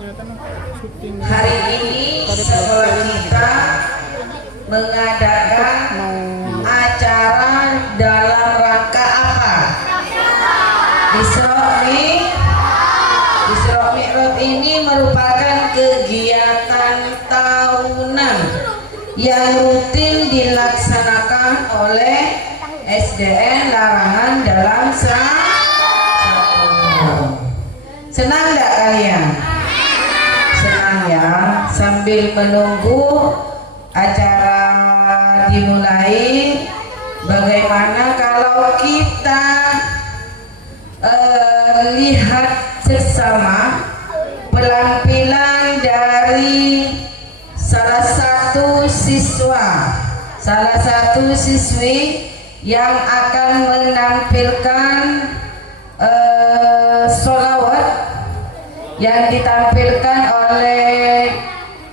Hari ini sekolah kita mengadakan acara dalam rangka apa? Isra Mi'raj ini merupakan kegiatan tahunan yang rutin dilaksanakan oleh SDN Larangan dalam senang enggak kalian? Senang ya. Sambil menunggu acara dimulai, bagaimana kalau kita lihat sesama penampilan dari salah satu siswi yang akan menampilkan sholawat yang ditampilkan oleh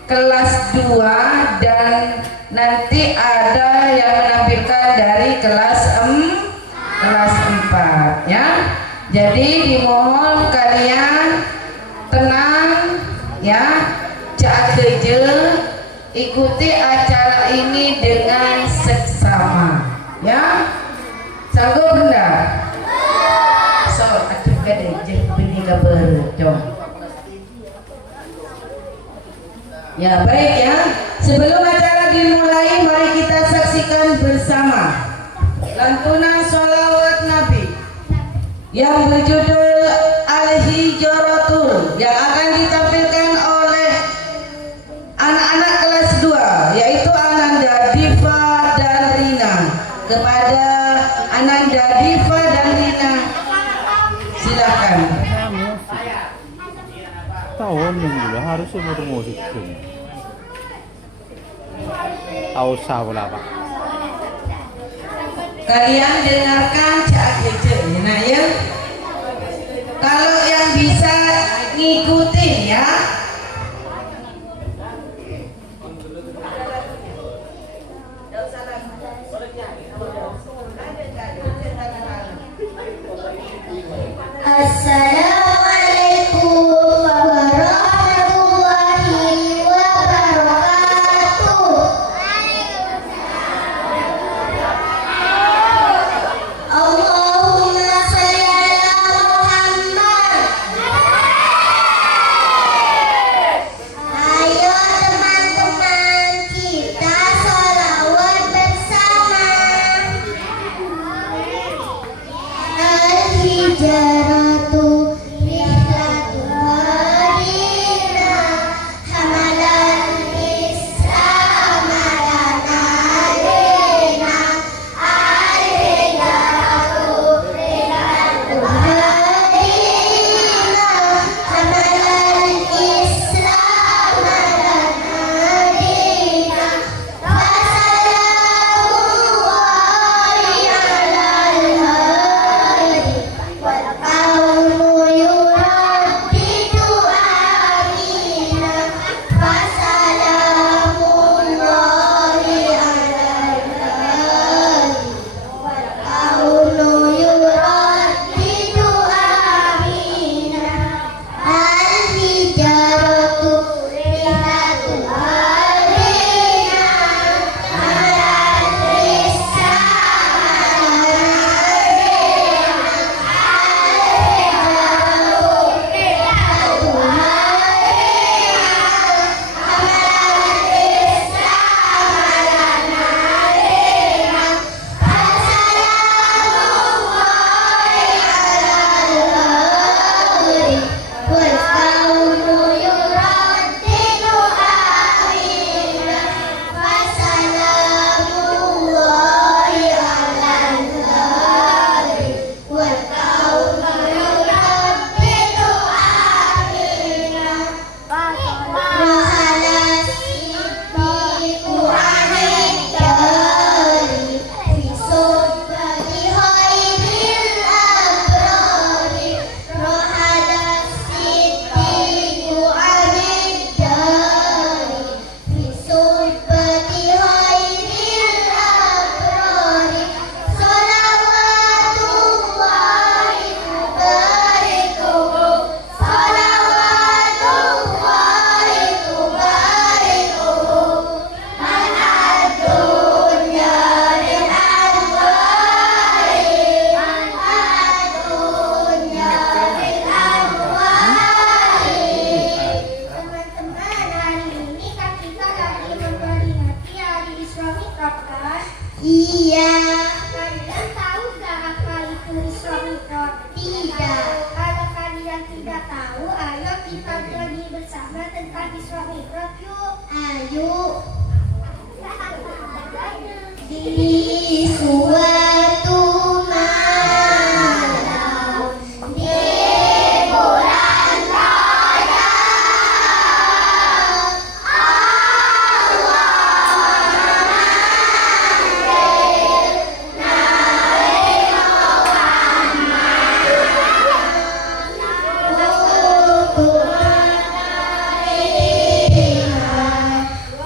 kelas 2 dan nanti ada yang menampilkan dari kelas 4 ya. Jadi dimohon kalian tenang ya, cak keje, ikuti acara ini dengan seksama ya. Sanggup benda? So, aduh kadang je bini kabar jom. Ya baik ya. Sebelum acara dimulai, mari kita saksikan bersama lantunan sholawat Nabi yang berjudul Al-Hijratul yang akan ditampilkan oleh anak-anak kelas 2 yaitu Ananda Diva dan Rina. Kepada Ananda Diva dan Rina, silakan. Tahun yang dulu harus umur musik tuh. Tahu sahabat apa? Kalian dengarkan cak kece, nah ya. Kalau yang bisa ngikutin ya. Assalamualaikum warahmatullahi wabarakatuh. Allahumma shalli ala Muhammad. Ayo teman-teman, kita sholawat bersama. Al-Hijratu Ayu di suatu malam di bulan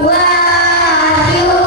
wahyu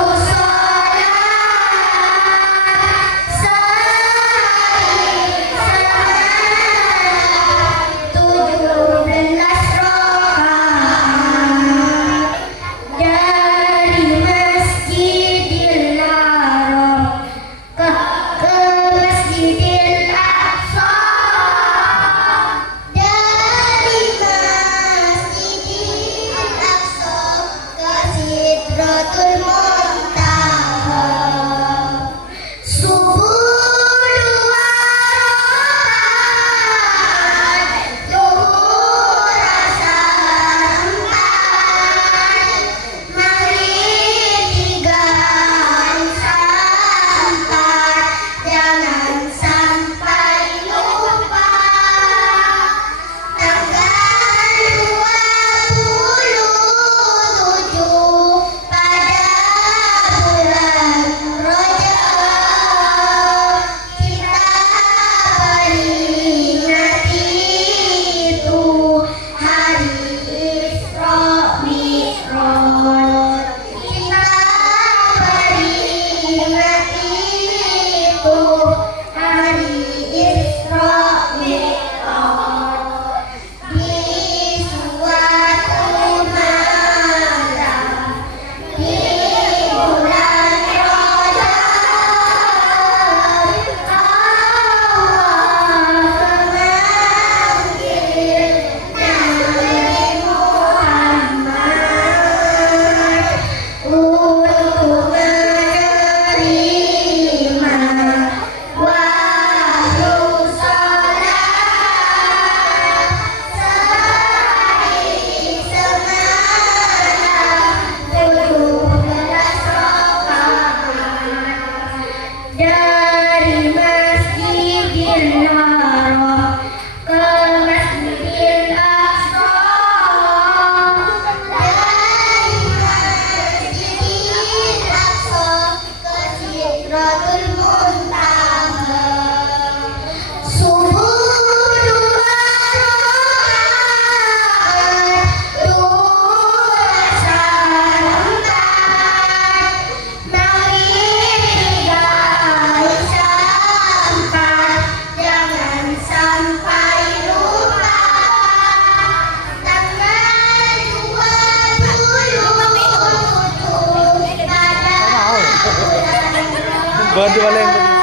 Berdua yang Indonesia.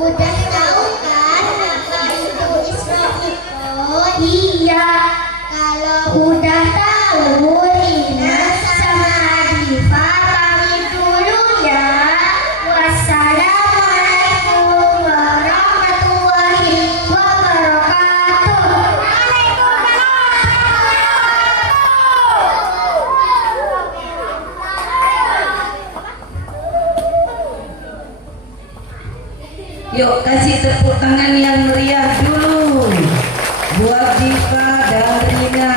Udah tahu kan apa itu Isra Mi'raj? Iya. Kalau udah tahu, Ina sama Adifa pamit dulu ya. Wassalamualaikum warahmatullahi wabarakatuh. Yuk kasih tepuk tangan yang meriah dulu buat Diva dan Rina.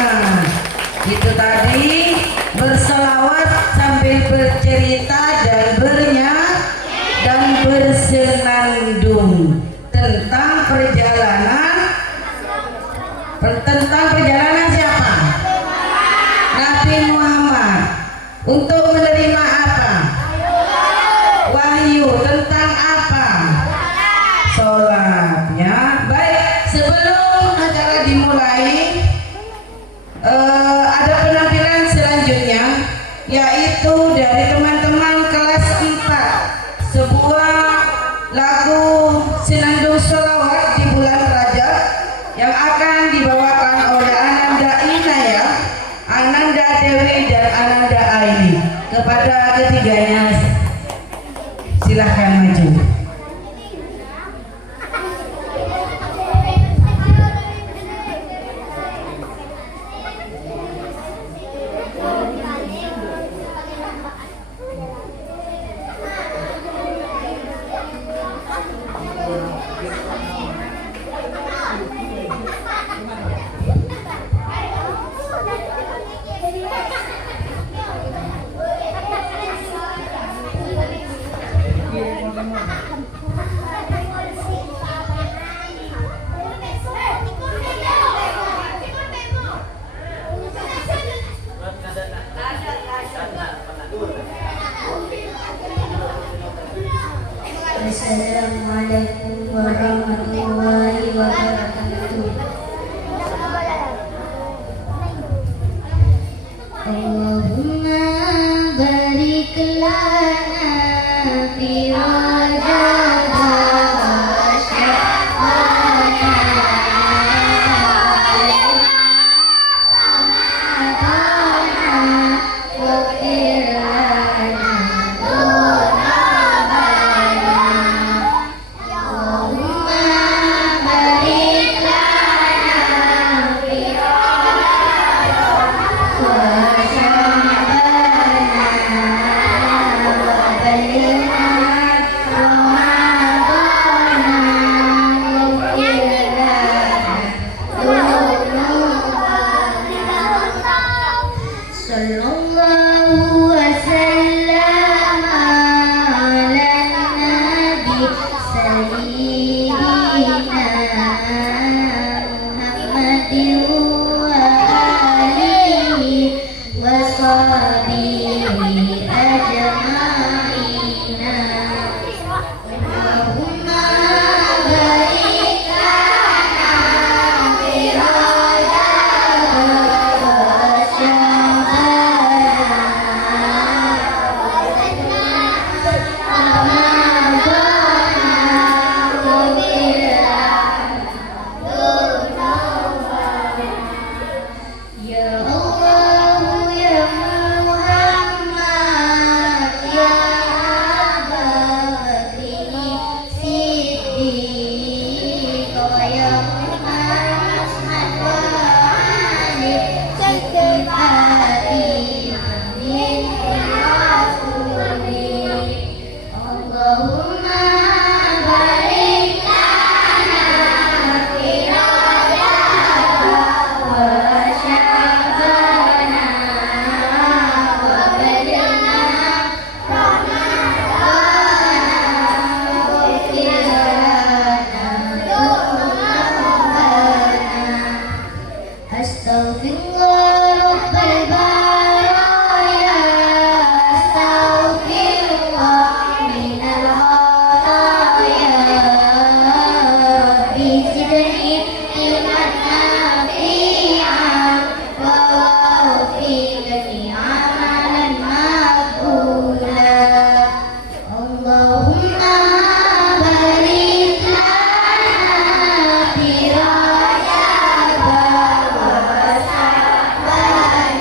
Itu tadi berselawat sambil bercerita dan bersenandung tentang perjalanan siapa? Nabi Muhammad. Untuk menerima apa? Wahyu. Tentang apa? Sholatnya. Baik, sebelum acara dimulai ada penampilan selanjutnya, yaitu dari teman-teman kelas 4, sebuah lagu senandung sholawat di bulan Rajab. Assalamualaikum warahmatullahi wabarakatuh. Allahumma barik lana fi Rajab wa Sya'ban waghfir lana dhunubana. Allahumma barik lana fi Rajab wa Sallallahu wasallam ala nabi sayyidina Muhammadin wa alihi wa sahbihi ajma'ina. Allahumma barik lana fi Rajab wa Ya Allah ya Muhammad ya Aba Bakri Siddiq ya Muhammad wa Ali Siddiqati Amin Rasuli. Allahumma barik lana fi Rajab wa Sya'ban wa ballghna Ramadhan waghfir lana dhunubana. Astaghfirullah rabbal baraya, astaghfirullah minal khataya. Rabbi zidni ilman nafi'an wa waffiqni amalan maqbula. Allahumma barik lana fi Rajab wa Sya'ban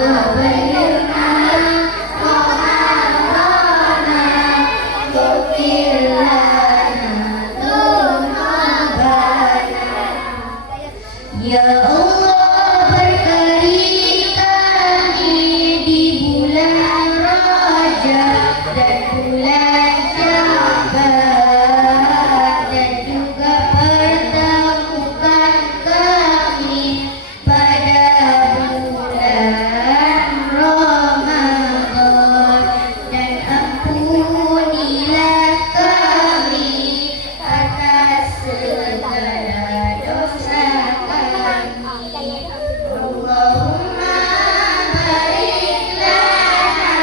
wa ballghna Ramadhan waghfir lana dhunubana. Ya Allah berkahi kami di bulan Rajab dan bulan Sya'ban, dan juga pertemukan kami pada bulan Ramadan, dan ampunilah kami atas segala dosa kami. Allahumma barik lana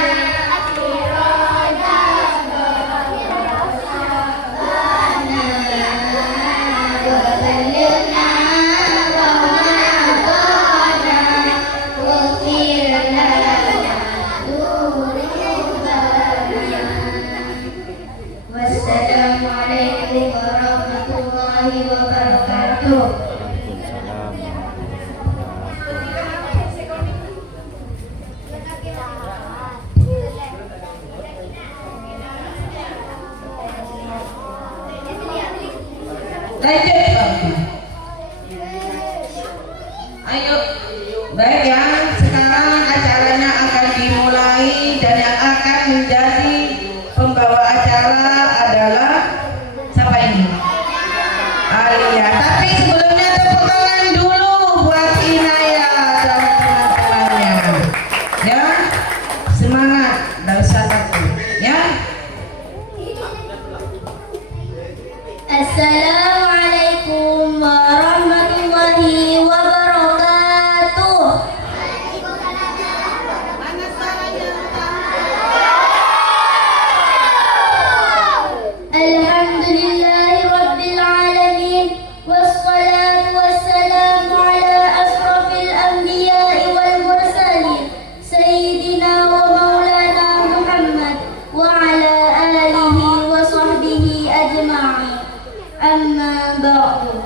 fi Rajab wa Sya'ban wa ballghna Ramadhan waghfir lana dhunubana. Wassalamualaikum warahmatullahi wabarakatuh. Waalaikumsalam Lanjut Bang. Ayo. Baik ya, sekarang acaranya akan dimulai dan yang akan menjadi pembawa acara adalah siapa ini? Alia. Tapi sebelumnya tepuk tangan dulu buat Inaya dan teman-temannya. Ya, semangat, tidak usah takut. Ya. Assalamualaikum warahmatullahi wabarakatuh. Amma ba'du.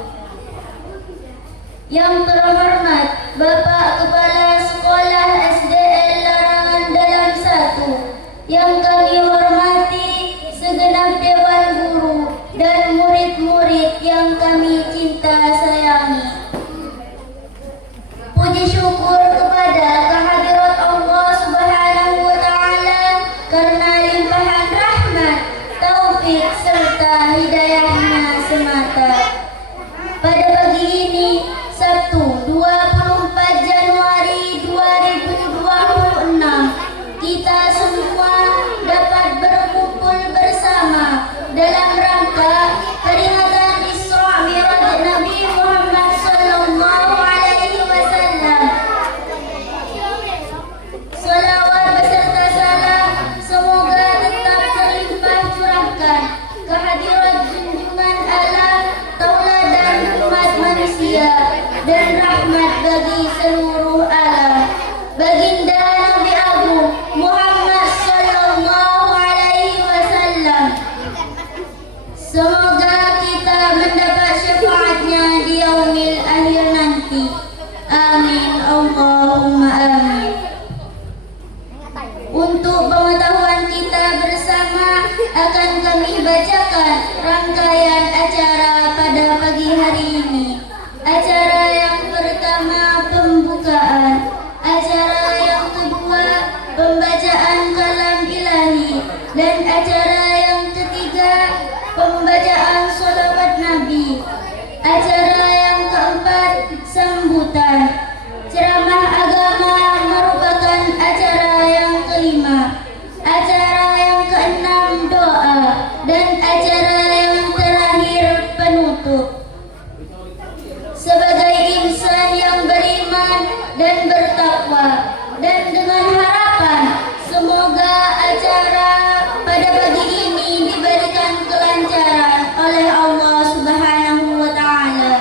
Yang terhormat Bapak Kepala Sekolah SDN Larangan Dalam 1, yang kami hormati segenap Dewan Guru dan murid-murid yang kami cinta sayangi. Puji syukur kepada kehadirat Allah Subhanahu wa Ta'ala karena limpahan rahmat, taufik serta hidayahnya semata. Pada pagi ini, Sabtu 24 Januari 2026, kita semua dapat berkumpul bersama dalam rangka peringatan Isra Mi'raj Nabi Muhammad sallallahu alaihi wasallam. Salawat beserta salam semoga tetap terlimpah curahkan kehadirat junjungan Allah, tauladan umat manusia dan rahmat bagi seluruh alam, baginda Nabi Agung Muhammad sallallahu alaihi wasallam. Semoga kita mendapat syafaatnya di yaumil akhir nanti. Amin Allahumma amin. Untuk pengetahuan kita bersama, akan kami bacakan rangkaian acara pada pagi hari ini. Acara yang pertama pembukaan, acara yang kedua pembacaan kalam ilahi, dan acara yang ketiga pembacaan sholawat Nabi. Acara yang keempat sambutan. Ceramah agama merupakan acara yang kelima. Acara yang keenam doa, dan acara yang terakhir penutup. Sebagai insan yang beriman dan bertakwa, dan dengan harapan semoga acara pada pagi ini diberikan kelancaran oleh Allah Subhanahu wa Ta'ala.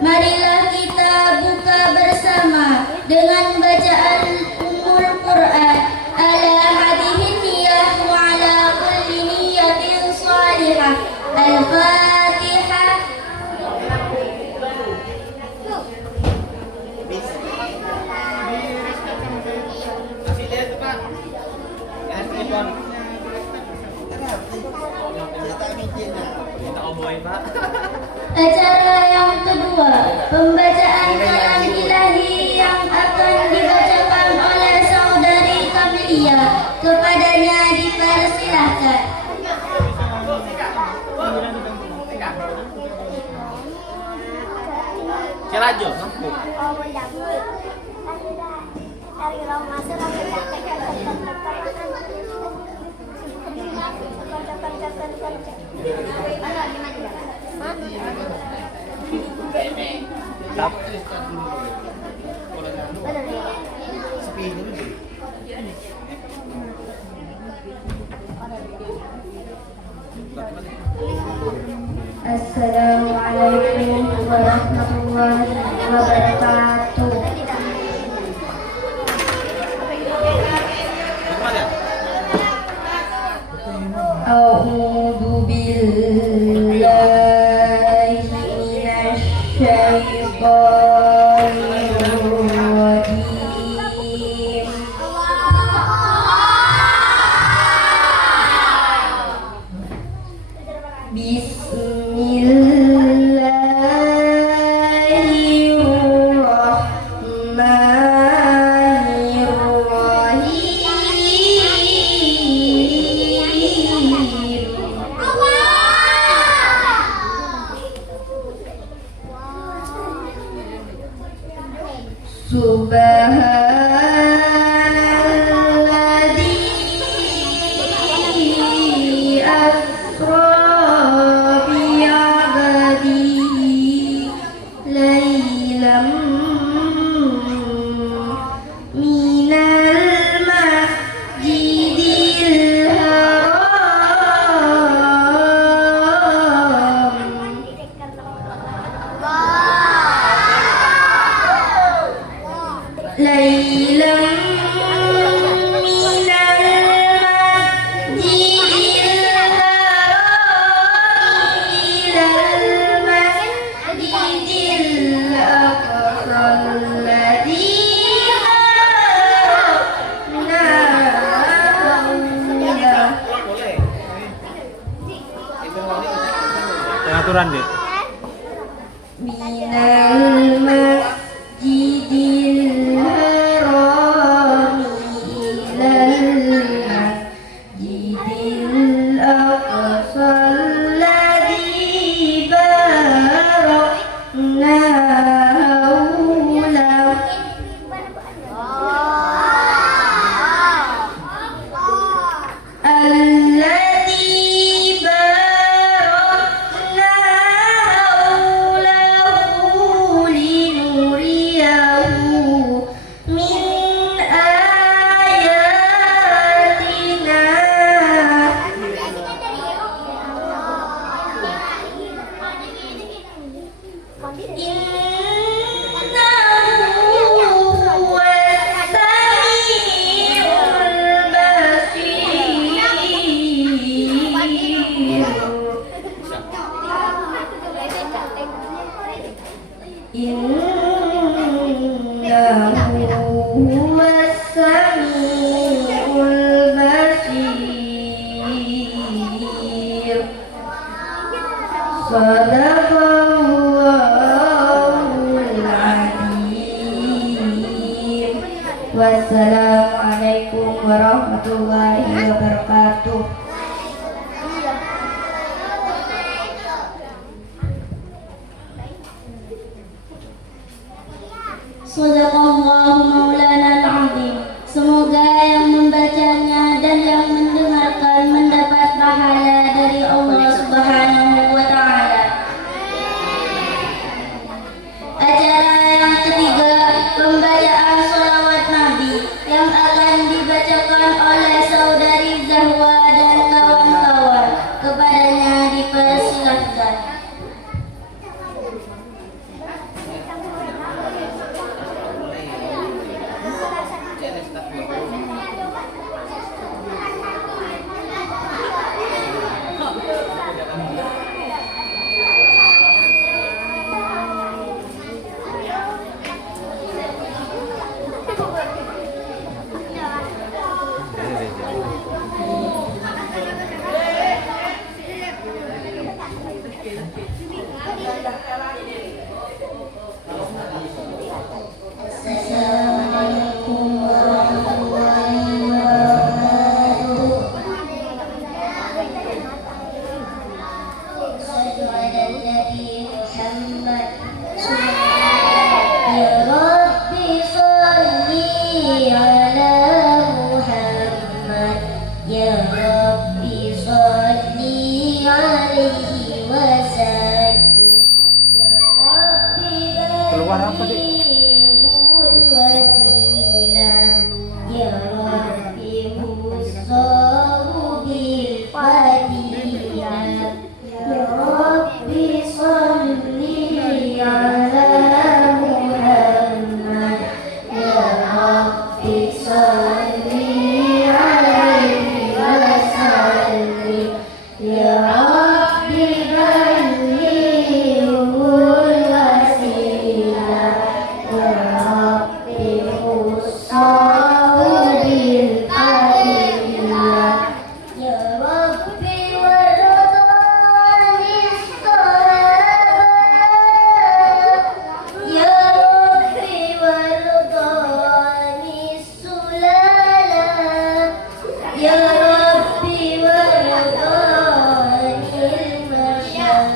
Marilah kita buka bersama dengan bacaan Ummul Quran ala hadhihi niyyah wa ala kulli niyyatin shalihah. Al-Fatihah. Acara yang kedua, pembacaan kalam ilahi yang akan dibacakan oleh saudari Kamilia. Kepadanya dipersilahkan. Lanjut, mampu. Tap. Assalamualaikum warahmatullahi wabarakatuh. A'udzu billahi minasy syaithanir rajim. Subhanalladzi asra bi 'abdihi aturan deh. Minal masjidil haram ilal masjidil aqsal ladzi barakna haulahu الذي باركنا حوله لنريه من آياتنا إنه هو السميع البصير صدق الله العظيم والسلام عليكم ورحمة الله وبركاته. Sadaqallahu maulana al-azim. Semoga yang membacanya dan yang mendengarkan mendapat pahala dari Allah Subhanahu wa taala. Acara yang ketiga, pembacaan sholawat Nabi yang akan dibacakan oleh saudari Zahwa dan kawan-kawan. Kepadanya dipersilahkan. Assalamualaikum warahmatullahi wabarakatuh. Sallu ala Nabi Muhammad. Ya Rabbi salli ala Muhammad. Ya Rabbi salli alaihi wasallim. Ya Rabbi Keluar apa sih? wasilah. Ya Rabbi husahu bil fadilah. Ya Rabbi salli ala Muhammad. Ya Rabbi salli alaihi wasallim. Ya Rabbi ballighul wasilah. Ya Rabbi husahu bil fadilah. Ya Rabbi warḍani sahabat. Ya Rabbi warḍani sulalah. Ya Rabbi warḍani al-masyayikh.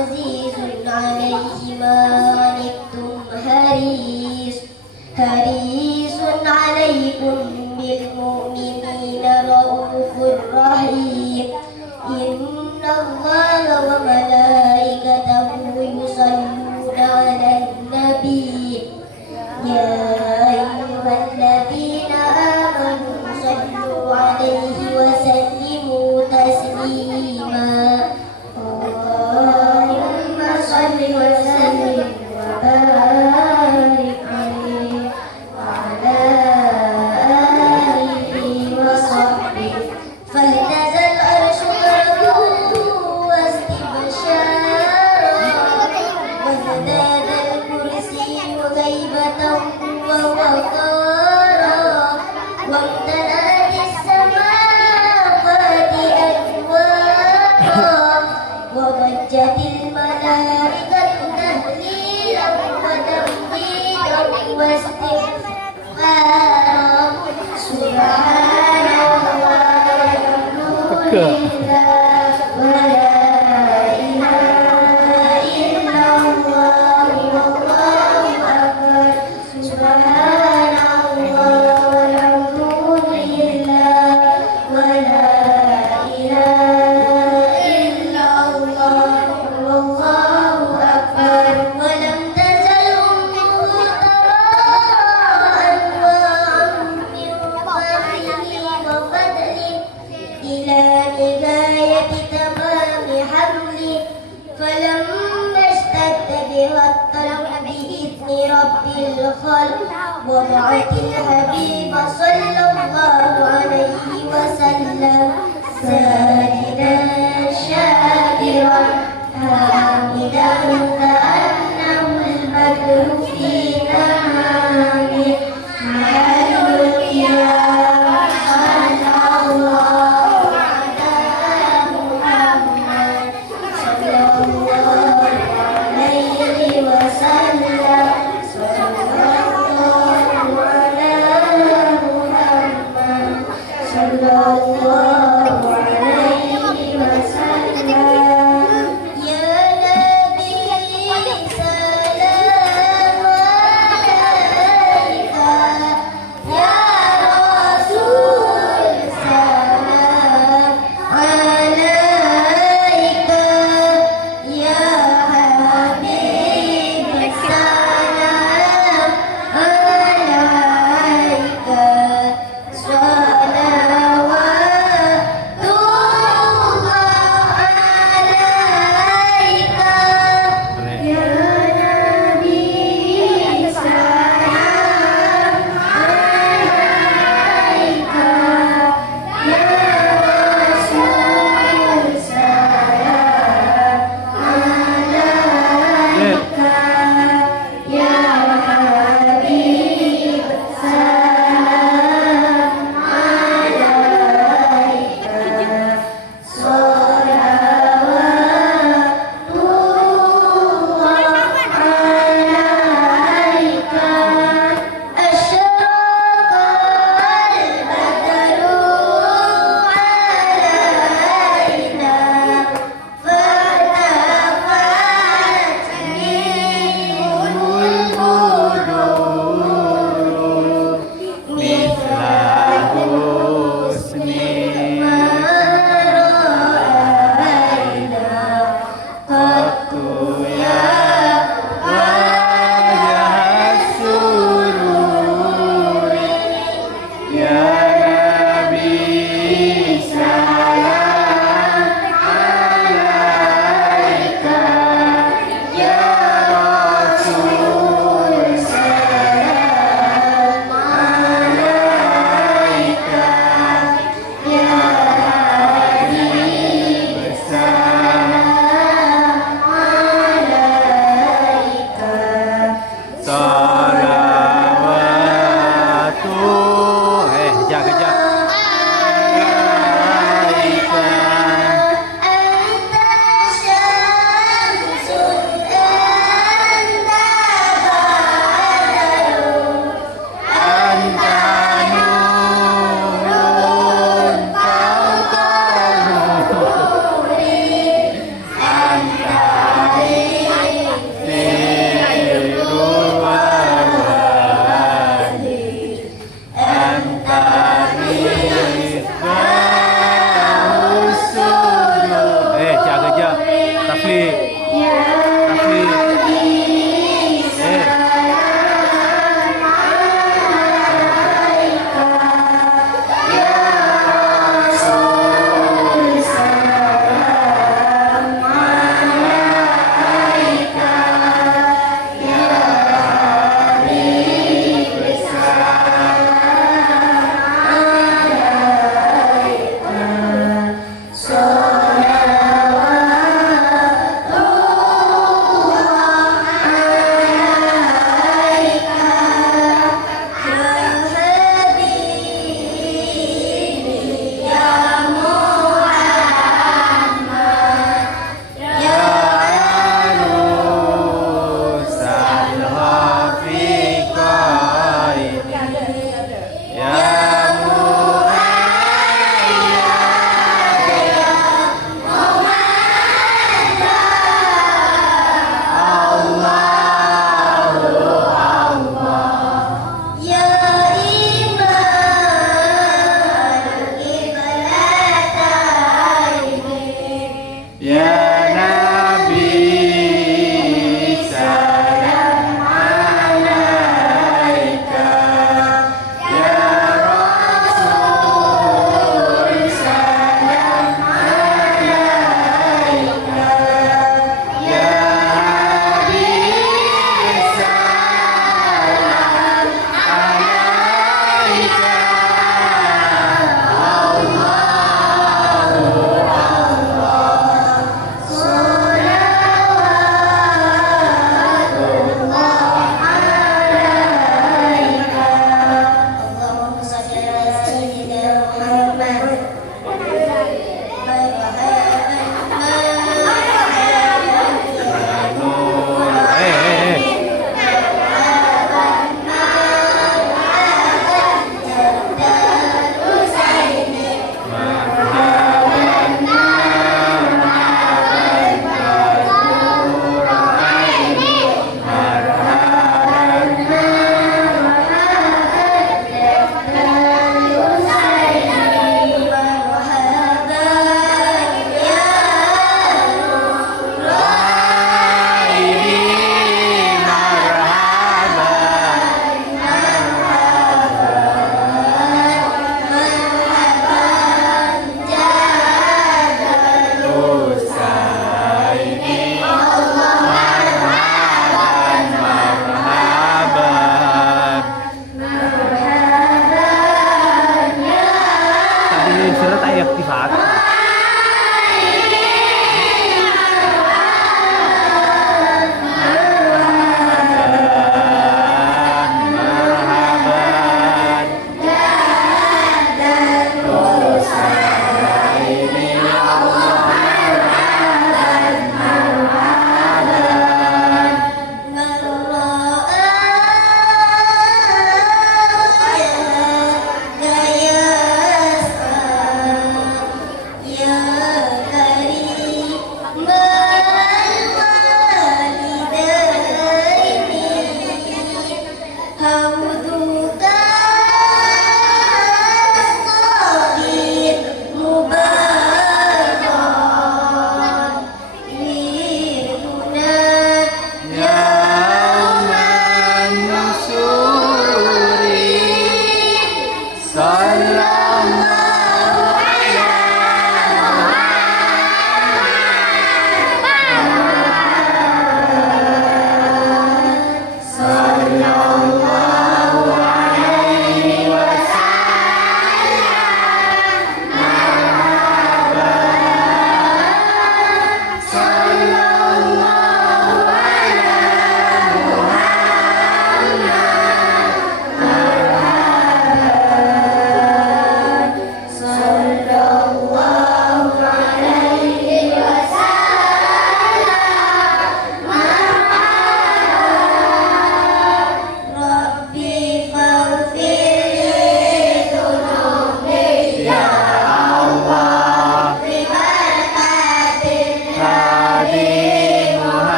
عزيز عليه ما عنتم حريص عليكم بالمؤمنين رؤوف رحيم إن الله وملائكته يصلون على النبي يا أيها الذين آمنوا صلوا عليه وسلموا تسليما اللهم صل وسلم وبارك عليه وعلى آله وصحبه فاهتز العرش كرما واستبشارا وازداد الكرسي غيبة ووقارا وامتلأت السماوات أنوارا وضجت الملائكة تهليلا وتمجيدا واستغفارا سبحان الله والحمد لله ولا إله إلا الله والله أكبر سبحان الله والحمد لله ولا إله إلا الله والله أكبر ولم تزل أمه ترى أنواعا من فضله وفضله إلى نهاية تمام حمله فلما اشتد بها الطلب بإذن رب الخلق وضعت الحبيب صلى الله عليه وسلم ساجدا شاكرا حامدا كأنه البدر في تمامه هللويا صلى الله على محمد صلى الله عليه وسلم صلى الله على محمد صلى الله عليه وسلم يا نبي Tafli. Ya Tafli. Nabi Eh. salam alaika, Ya Rasul salam alaika, Ya Habib salam alaika. Sholawatullah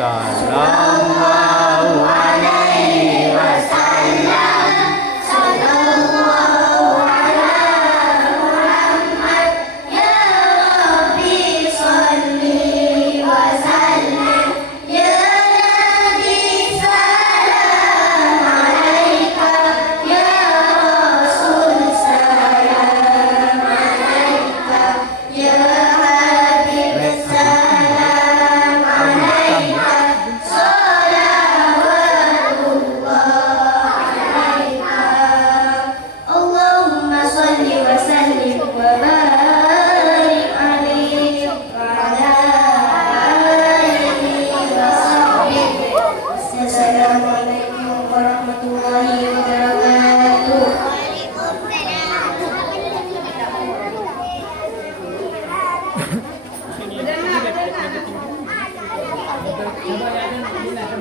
Sallallahu alaihi wasallam. Sallallahu ala Muhammad. Ya Rabbi salli wa sallim. Ya Nabi salam alaika. Ya Rasul salam alaika. Ya Habib salam alaika. Salawatullah alaika. Allahumma salli wa sallim wa barik alaihi wa ala alihi wa sahbihi. Assalamualaikum warahmatullahi wabarakatuh.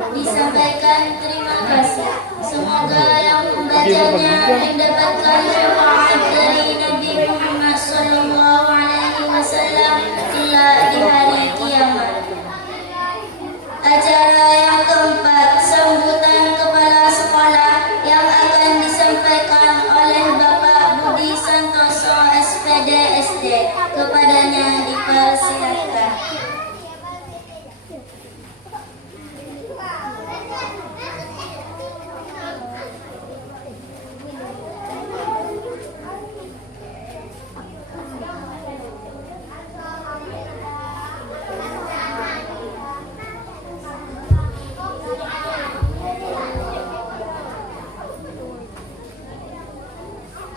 Disampaikan terima kasih. Semoga yang membacanya mendapatkan syafaat dari Nabi Muhammad sallallahu alaihi wasallam hingga di hari kiamat. Acara yang keempat, sambutan kepala sekolah yang akan disampaikan oleh Bapak Budi Santoso SPD SD. Kepadanya dipersilakan.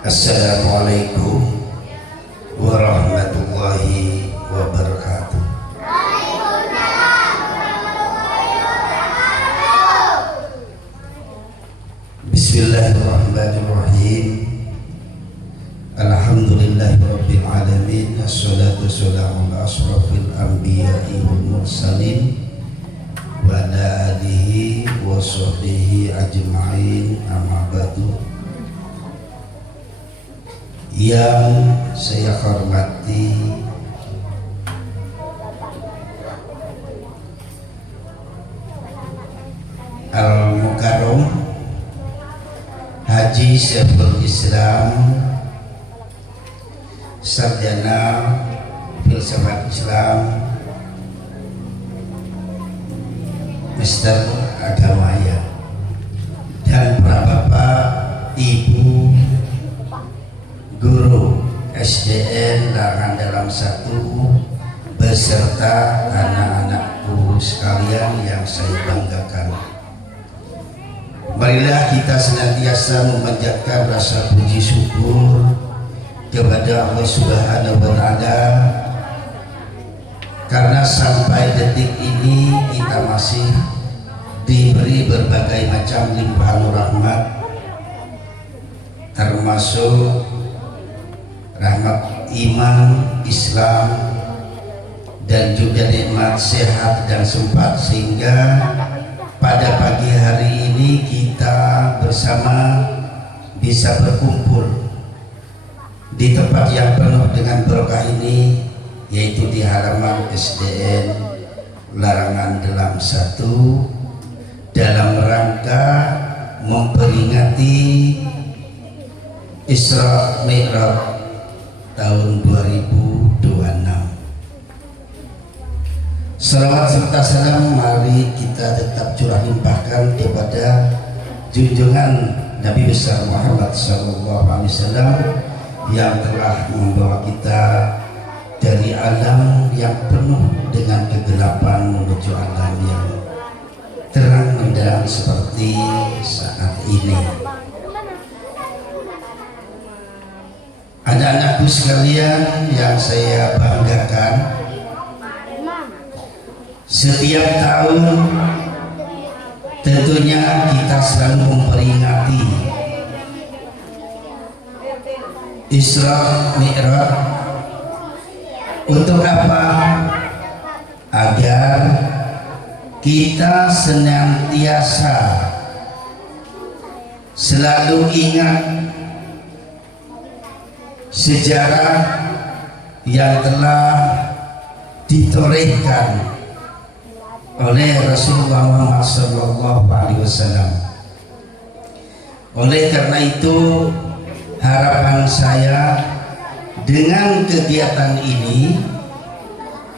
Assalamualaikum warahmatullahi wabarakatuh. Bismillahirrahmanirrahim. Alhamdulillahirabbil alamin. Assalatu wassalamu ala asrofil anbiya'i wal mursalin wa ala alihi wa sahbihi ajma'in, amma ba'du. Yang saya hormati Al-Mukarram Haji Syekhul Islam, Sarjana Filsafat Islam, Mister Agamaya, dan para bapak, ibu, guru SDN Larangan Dalam 1 beserta anak-anakku sekalian yang saya banggakan. Marilah kita senantiasa memanjatkan rasa puji syukur kepada Allah Subhanahu wa Ta'ala, karena sampai detik ini kita masih diberi berbagai macam limpahan rahmat, termasuk rahmat iman, Islam, dan juga nikmat sehat dan sempat, sehingga pada pagi hari ini kita bersama bisa berkumpul di tempat yang penuh dengan berkah ini, yaitu di halaman SDN Larangan Dalam 1, dalam rangka memperingati Isra Mi'raj tahun 2026. Salawat serta salam mari kita tetap curah limpahkan kepada junjungan Nabi besar Muhammad SAW yang telah membawa kita dari alam yang penuh dengan kegelapan menuju alam yang terang menderang seperti saat ini. Anak-anakku sekalian yang saya banggakan, setiap tahun tentunya kita selalu memperingati Isra Mi'raj. Untuk apa? Agar kita senantiasa selalu ingat sejarah yang telah ditorehkan oleh Rasulullah Muhammad SAW. Oleh karena itu, harapan saya dengan kegiatan ini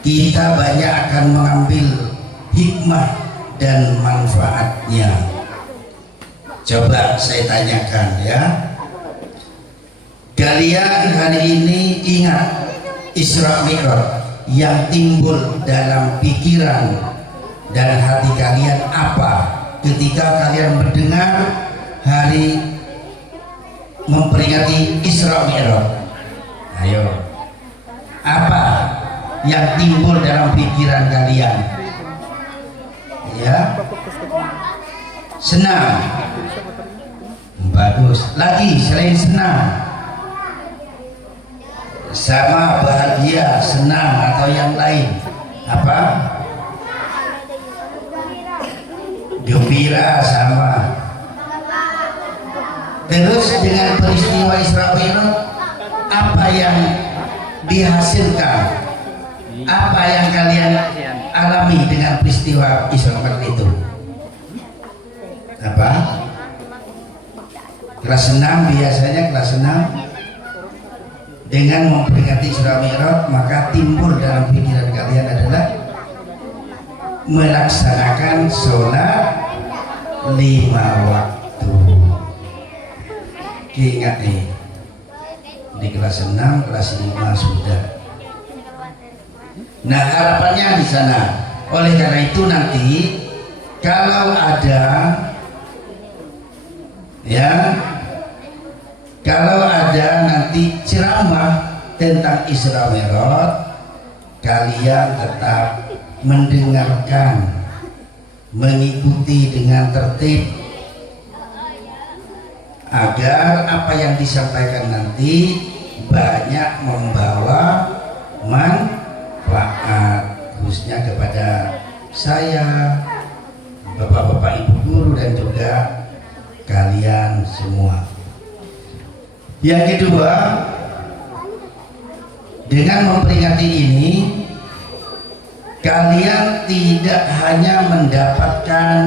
kita banyak akan mengambil hikmah dan manfaatnya. Coba saya tanyakan ya, kalian hari ini ingat Isra Mi'raj yang timbul dalam pikiran dan hati kalian apa ketika kalian mendengar hari memperingati Isra Mi'raj? Ayo, apa yang timbul dalam pikiran kalian? Ya, senang. Bagus. Lagi selain senang, sama bahagia, senang atau yang lain? Apa? Gembira sama. Terus dengan peristiwa Isra Mi'raj, apa yang dihasilkan? Apa yang kalian alami dengan peristiwa Isra Mi'raj itu? Apa? Kelas 6 biasanya kelas 6 dengan memperingati Isra Mi'raj, maka timbul dalam pikiran kalian adalah melaksanakan sholat 5 waktu. Ingat nih, di kelas 6, kelas 5 sudah. Nah, harapannya di sana. Oleh karena itu nanti kalau ada ya, kalau ada nanti ceramah tentang Isra Mi'raj, kalian tetap mendengarkan, mengikuti dengan tertib, agar apa yang disampaikan nanti banyak membawa manfaat, khususnya kepada saya, bapak-bapak, ibu guru, dan juga kalian semua. Yang kedua, dengan memperingati ini, kalian tidak hanya mendapatkan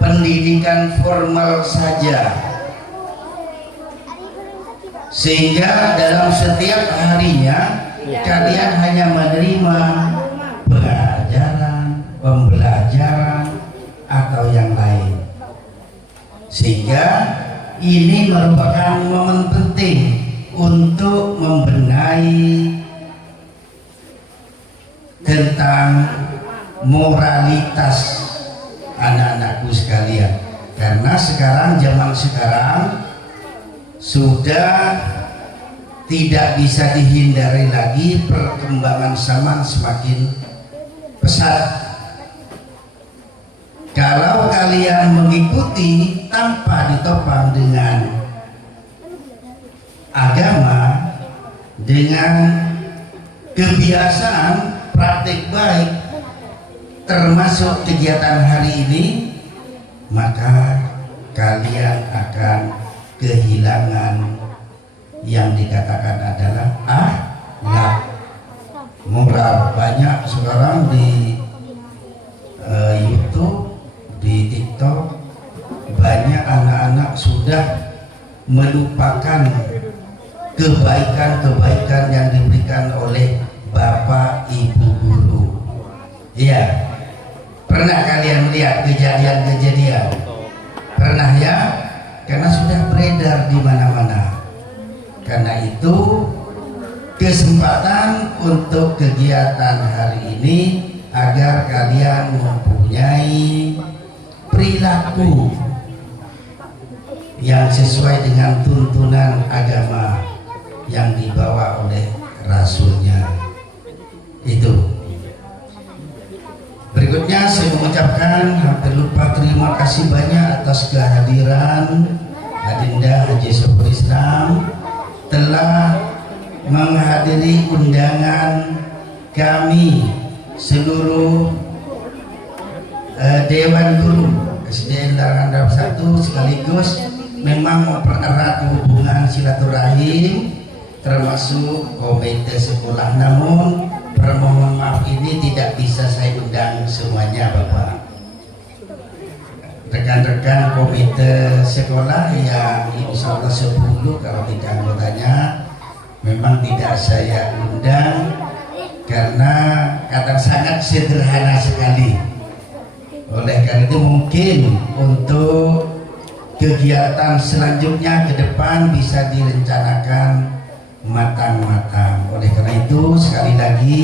pendidikan formal saja, sehingga dalam setiap harinya kalian hanya menerima pembelajaran atau yang lain, sehingga ini merupakan momen penting untuk membenahi tentang moralitas anak-anakku sekalian, karena zaman sekarang sudah tidak bisa dihindari lagi, perkembangan zaman semakin pesat. Kalau kalian mengikuti tanpa ditopang dengan agama, dengan kebiasaan praktik baik, termasuk kegiatan hari ini, maka kalian akan kehilangan yang dikatakan adalah akhlak, moral. Banyak sekarang di YouTube, di TikTok, banyak anak-anak sudah melupakan kebaikan-kebaikan yang diberikan oleh bapak ibu guru. Iya, pernah kalian melihat kejadian-kejadian? Pernah ya? Karena sudah beredar di mana-mana. Karena itu kesempatan untuk kegiatan hari ini agar kalian mempunyai perilaku yang sesuai dengan tuntunan agama yang dibawa oleh Rasulnya. Itu. Berikutnya saya mengucapkan hampir lupa terima kasih banyak atas kehadiran Adinda Haji Syekhul Islam telah menghadiri undangan kami seluruh Dewan Guru SDN Larangan Darab 1, sekaligus memang mempererat hubungan silaturahim termasuk komite sekolah. Namun permohonan maaf ini tidak bisa saya undang semuanya Bapak. Rekan-rekan komite sekolah yang insya Allah 10 kalau tidak anggotanya memang tidak saya undang karena kata sangat sederhana sekali. Oleh karena itu mungkin untuk kegiatan selanjutnya ke depan bisa direncanakan matang-matang. Oleh karena itu sekali lagi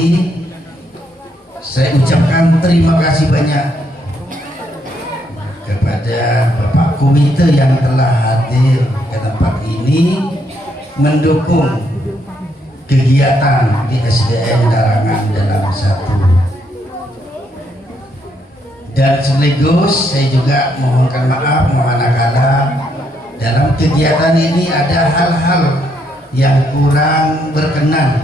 saya ucapkan terima kasih banyak kepada Bapak komite yang telah hadir ke tempat ini mendukung kegiatan di SDN Darangan dalam 1. Dan sekaligus saya juga mohonkan maaf manakala dalam kegiatan ini ada hal-hal yang kurang berkenan,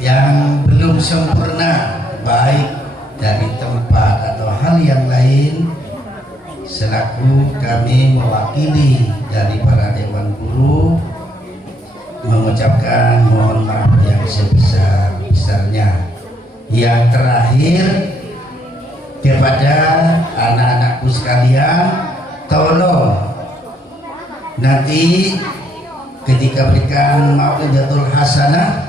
yang belum sempurna, baik dari tempat atau hal yang lain. Selaku kami mewakili dari para dewan guru mengucapkan mohon maaf yang sebesar-besarnya. Yang terakhir, kepada anak-anakku sekalian, tolong nanti ketika berikan mau'izatul hasanah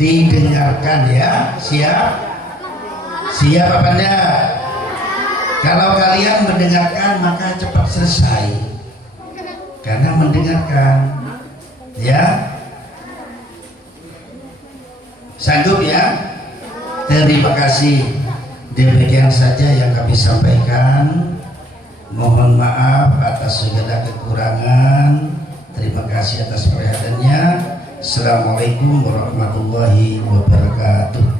didengarkan ya. Siap apa enggak? Kalau kalian mendengarkan maka cepat selesai karena mendengarkan ya. Sanggup ya? Terima kasih. Demikian saja yang kami sampaikan. Mohon maaf atas segala kekurangan. Terima kasih atas perhatiannya. Assalamualaikum warahmatullahi wabarakatuh.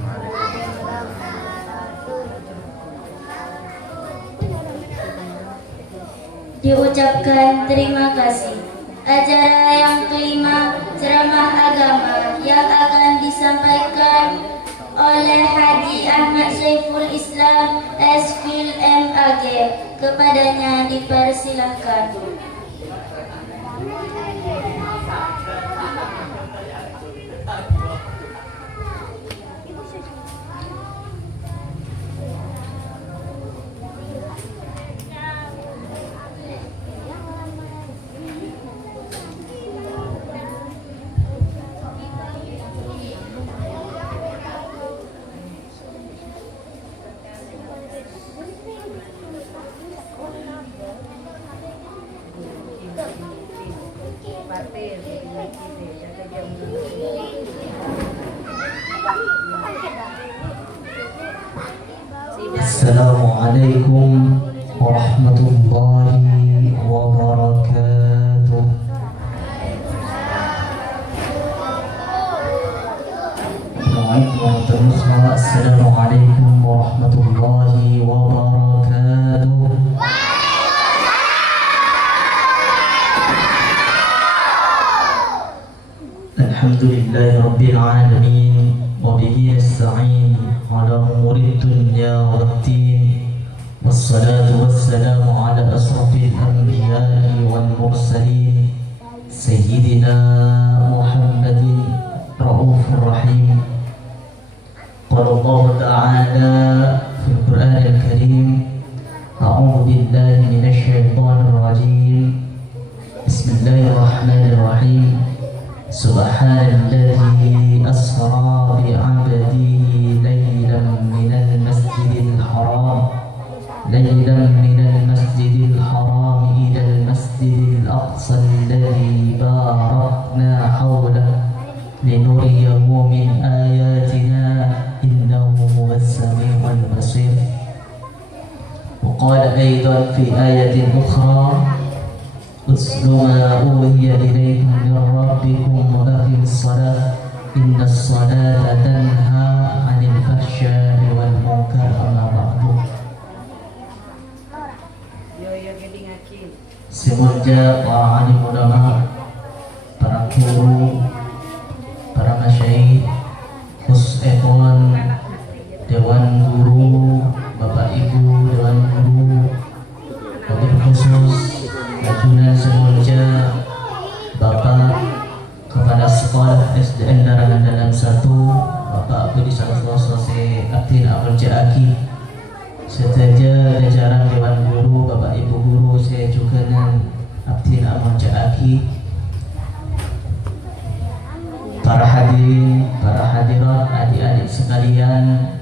Diucapkan terima kasih. Acara yang kelima, ceramah agama yang akan disampaikan oleh Haji Ahmad Saiful Islam SFIL MAG. Kepadanya dipersilahkan. Assalamualaikum warahmatullahi wabarakatuh. Assalamualaikum warahmatullahi wabarakatuh. Alhamdulillahi rabbil alamin wa bihi nasta'in ala umuri dunya waddin. Wassalatu wassalamu ala asrafil anbiya'i wal mursalin sayyidina Muhammadin raufur rahim. Qala Allah ta'ala fil Qur'anil Karim, a'udzu billahi minasy syaithanir rajim. Bismillahirrahmanirrahim. Subhanalladzi asra bi'abdihi laylan minal masjidil haram ilal masjidil aqsa alladzi barakna hawlahu linuriyahu min ayatina innahu huwas sami'ul basir. Wa qala aidan fi ayatin ukhra utlu ma uhiya ilaykum min rabbikum wa aqimis salat innas salata tanha 'anil fahsya'i wal munkar. Amma ba'du. Semoga para alim ulama, para guru, para masyayikh, khususnya dewan guru, bapak ibu dewan guru, wabil khusus ajunan semoga bapak kepala sekolah SDN Darangan dalam 1, bapak saja jajaran Dewan Guru, Bapak Ibu Guru, saya juga dan abdi amun jaaki, para hadirin, para hadirat, adik-adik sekalian,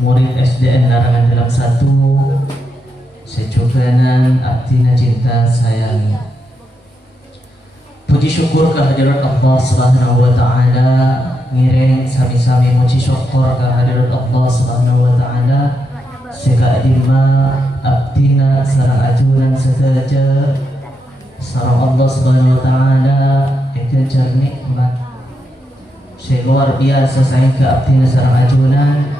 murid SDN Larangan Dalam 1, saya juga dan abdi cinta sayang. Puji syukur kehadirat Allah Subhanahu wa taala, ngiring sami-sami muji syukur kehadirat Allah Subhanahu wa taala. Sega adima abdina sareng ajunan sedaja sareng Allah Subhanahu wa taala ekejar nikmat. Sega luar biasa sayang ke abdina sareng ajunan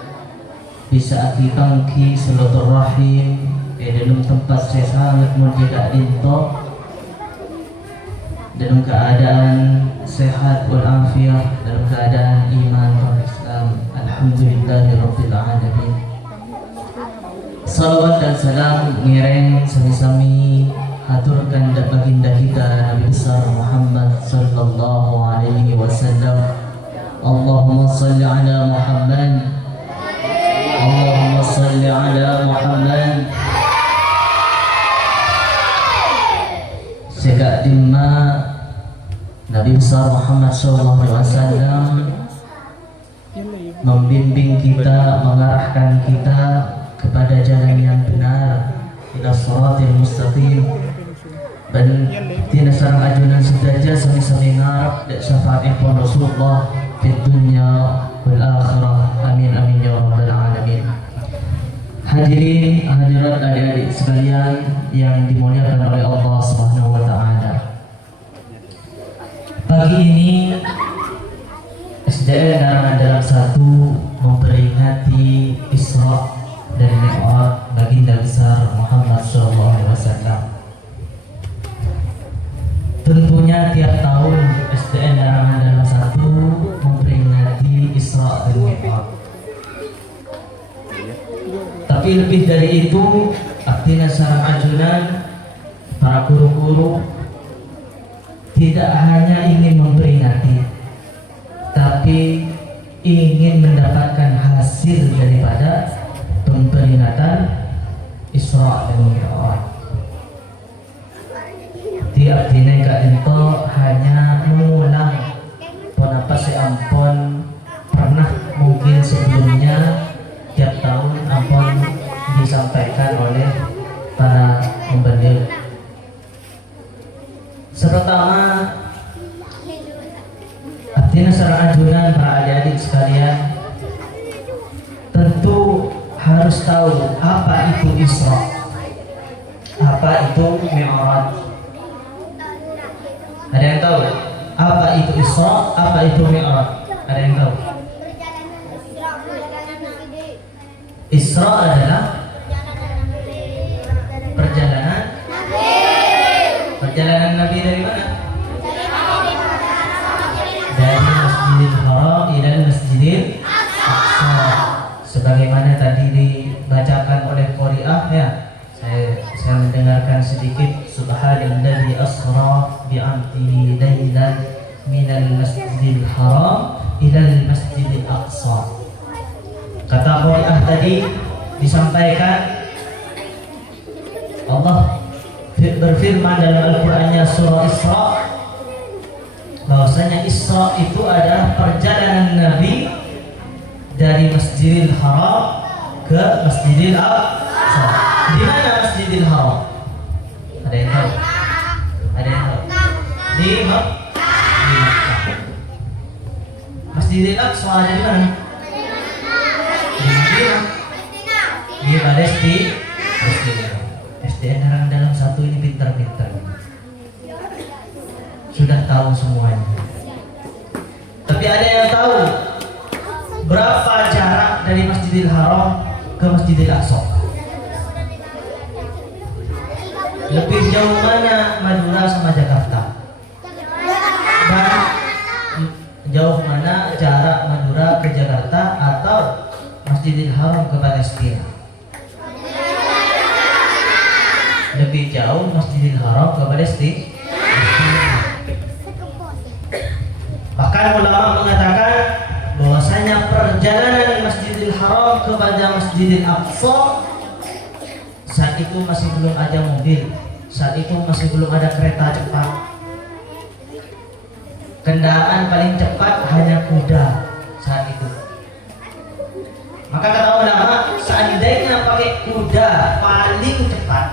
bisa akikangki silaturahim dalam tempat saya sangat menjaga dinto dalam keadaan sehat walafiat, dalam keadaan iman dan Islam. Alhamdulillahirabbil alamin. Salawat dan salam ngiring sami-sami haturkan baginda kita Nabi besar Muhammad sallallahu alaihi wasallam. Allahumma salli ala Muhammad. Allahumma salli ala Muhammad. Sega dimma Nabi besar Muhammad sallallahu alaihi wasallam membimbing kita, mengarahkan kita kepada jalan yang benar, ila shiratil mustaqim. Dan tina sareng ajunan sedaja sami-sami ngarep dak syafaatipun Rasulullah fid dunya wal akhirah. Amin amin ya rabbal alamin. Hadirin hadirat adik-adik sekalian yang dimuliakan oleh Allah Subhanahu wa taala. Pagi ini SDN Larangan Dalam 1 memperingati Isra dan Mi'raj baginda besar Muhammad SAW. Tentunya tiap tahun SDN Larangan Dalam 1 memperingati Isra dan Mi'raj. Tapi lebih dari itu, abdina sareng ajunan para guru-guru tidak hanya ingin memperingati, tapi ingin mendapatkan hasil daripada pemperingatan Isra dan Mi'raj. Tiap dina Kak Dinto hanya mengulang apa seampun pernah mungkin sebelumnya tiap tahun ampun disampaikan oleh para pembendir. Pertama, abdina sareng ajunan para adik-adik sekalian tentu harus tahu apa itu Isra, apa itu Mi'raj. Ada yang tahu apa itu Isra, apa itu Mi'raj? Ada yang tahu? Isra adalah perjalanan Nabi dari mana? Dari Masjidil Haram ila Masjidil Aqsa. Sebagaimana tadi dibacakan oleh qari'ah ya. Saya mendengarkan sedikit subhanalladzi asra bi'abdihi lailan minal Masjidil Haram ila Masjidil Aqsa. Kata qari'ah tadi disampaikan Allah berfirman dalam Al-Qur'annya surah Isra bahwasanya Isra itu adalah perjalanan Nabi dari Masjidil Haram ke Masjidil Aqsa. Di mana Masjidil Haram? Ada yang tahu? Ada yang tahu? Di Makkah. Masjidil Aqsa ada di mana? Di Madinah. Di Palestina. SDN Larangan Dalam 1 ini pintar-pintar, sudah tahu semuanya. Tapi ada yang tahu berapa jarak dari Masjidil Haram ke Masjidil Aqsa? Lebih jauh mana Madura sama Jakarta? Dan jauh mana jarak Madura ke Jakarta atau Masjidil Haram ke Palestina? Lebih jauh Masjidil Haram ke Palestina. Bahkan ulama mengatakan bahwasanya perjalanan Masjidil Haram kepada Masjidil Aqsa Saat itu masih belum ada mobil, saat itu masih belum ada kereta cepat. Kendaraan paling cepat hanya kuda saat itu. Maka kata ulama, seandainya pakai kuda paling cepat,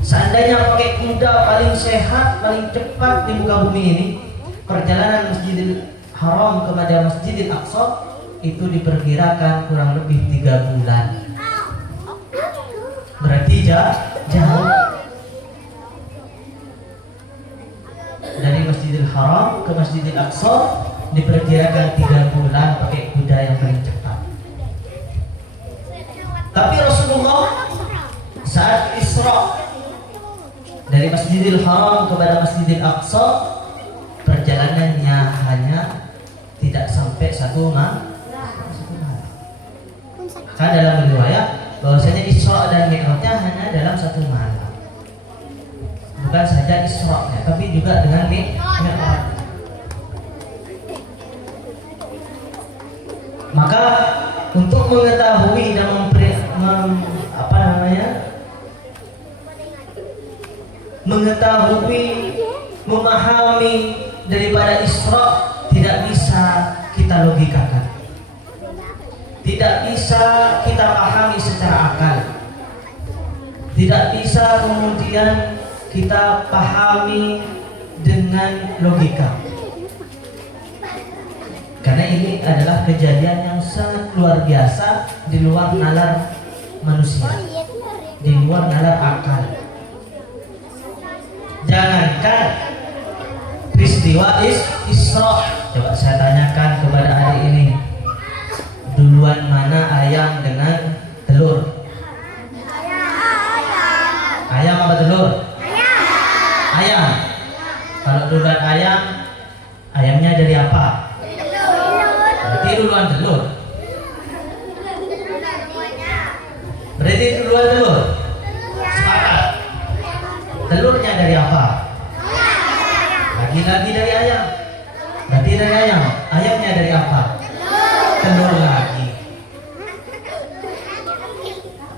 seandainya pakai kuda paling sehat, paling cepat di muka bumi ini, perjalanan Masjidil Haram kepada Masjidil Aqsa itu diperkirakan kurang lebih 3 bulan. Berarti jauh. Dari Masjidil Haram ke Masjidil Aqsa diperkirakan 3 bulan pakai kuda yang paling cepat. Tapi Rasulullah saat Isra dari Masjidil Haram kepada Masjidil Aqsa, perjalanannya hanya tidak sampai 1 malam. Kan dalam riwayat bahwasanya Isra dan Mi'rajnya hanya dalam 1 malam. Bukan saja Isra-nya, tapi juga dengan Mi'raj. Maka untuk mengetahui dan mengetahui, memahami daripada Isra tidak bisa kita logikakan, tidak bisa kita pahami secara akal, tidak bisa kemudian kita pahami dengan logika, karena ini adalah kejadian yang sangat luar biasa, di luar nalar manusia, di luar nalar akal. Jangankan peristiwa Isra, coba saya tanyakan kepada adik ini, duluan mana ayam dengan telur? Ayam apa telur? Ayam. Kalau duluan ayam, ayamnya dari apa? Berarti duluan telur. Berarti duluan telur. Sepakat. Telurnya dari apa? Lagi-lagi dari ayam. Berarti dari ayam. Ayamnya dari apa? Telur lagi.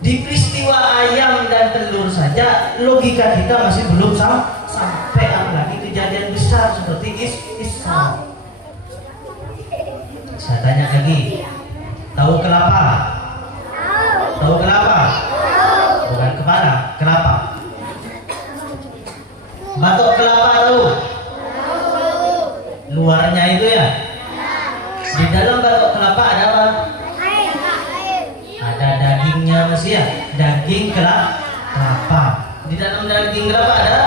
Di peristiwa ayam dan telur saja logika kita masih belum sampai, apalagi kejadian besar seperti Isra. Saya tanya lagi, tahu kelapa? Tahu kelapa? Bukan kepala, kelapa. Batok kelapa tahu? Luarnya itu ya? Di dalam batok kelapa ada apa? Ada dagingnya masih ya? Daging kelapa. Di dalam daging kelapa ada?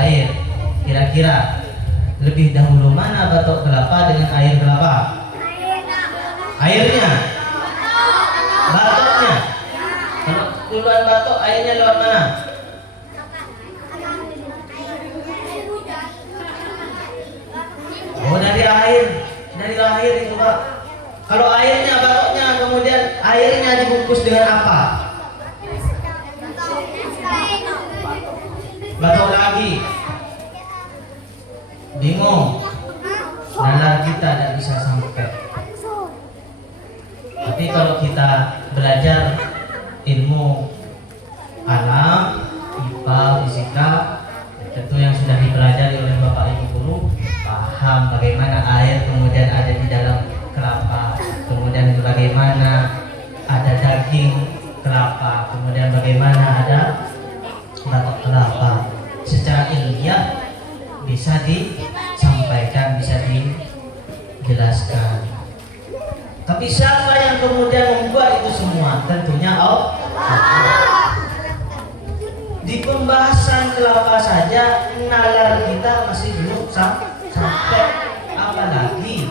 Air. Kira-kira lebih dahulu mana batok kelapa dengan air kelapa? Airnya? Batoknya? Kalau duluan batok, airnya lewat mana? Oh, dari air itu Pak. Kalau airnya, batoknya, kemudian airnya dibungkus dengan apa? Batok lagi. Bingung. Nalar kita tidak bisa sampai. Tapi kalau kita belajar ilmu alam, IPA, fisika, tentu yang sudah dipelajari oleh Bapak Ibu guru, paham bagaimana air kemudian ada di dalam kelapa, kemudian bagaimana ada daging kelapa, kemudian bagaimana ada batok kelapa. Secara ilmiah bisa disampaikan, bisa dijelaskan. Tapi siapa yang kemudian membuat itu semua? Tentunya Allah. Di pembahasan kelapa saja nalar kita masih belum sampai, apalagi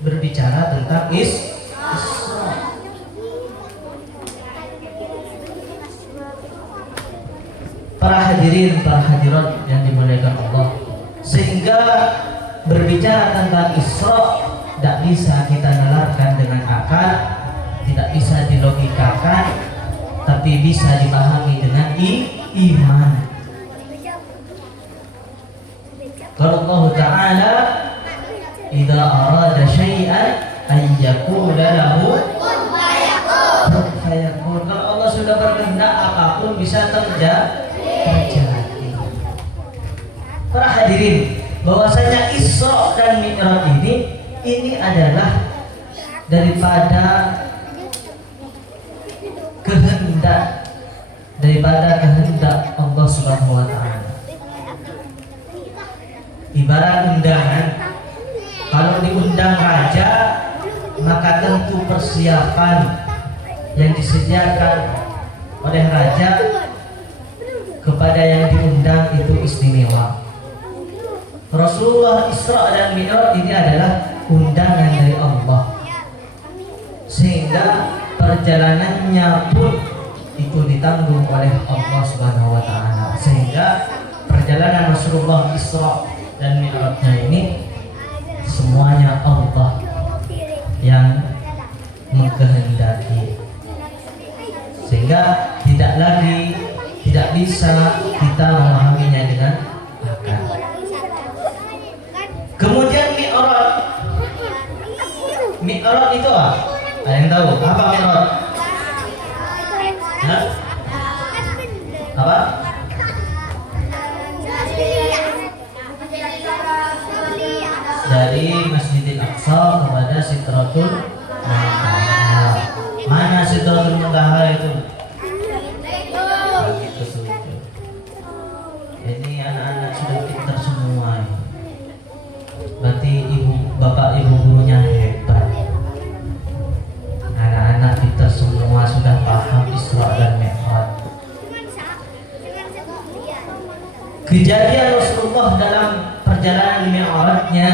berbicara tentang Isra. Para hadirin, para hadirat yang dimuliakan Allah, sehingga berbicara tentang Isra tidak bisa kita nalarkan dengan akal, tidak bisa dilogikakan, tapi bisa dipahami dengan iman. Kalau Allah Ta'ala idza arada syai'an an yaqula lahu kun fayakun. Kalau Allah sudah berkehendak bisa terjadi. Para hadirin, bahwasanya Isra dan Mi'raj ini adalah daripada kehendak Allah Subhanahu wa taala. Ibarat undangan, kalau diundang raja maka tentu persiapan yang disediakan oleh raja kepada yang diundang itu istimewa. Rasulullah Isra dan Mi'raj ini adalah undangan dari Allah, sehingga perjalanannya pun itu ditanggung oleh Allah Subhanahu wa taala, sehingga perjalanan Rasulullah Isra dan Mi'rajnya ini semuanya Allah yang mengkehendaki, sehingga tidak bisa kita memahaminya dengan akal. Kemudian Mi'raj itu apa? Ada yang tahu apa Mi'raj? Hah? Apa? Dari Masjidil Aqsa kepada Sidratul Muntaha. Mana Sidratul Muntaha itu? Bagi kesulitan. Ini anak-anak sudah pintar semua. Berarti bapak ibu gurunya hebat. Anak-anak kita semua sudah paham Isra dan Mi'raj. Kejadian Rasulullah dalam perjalanan Mi'rajnya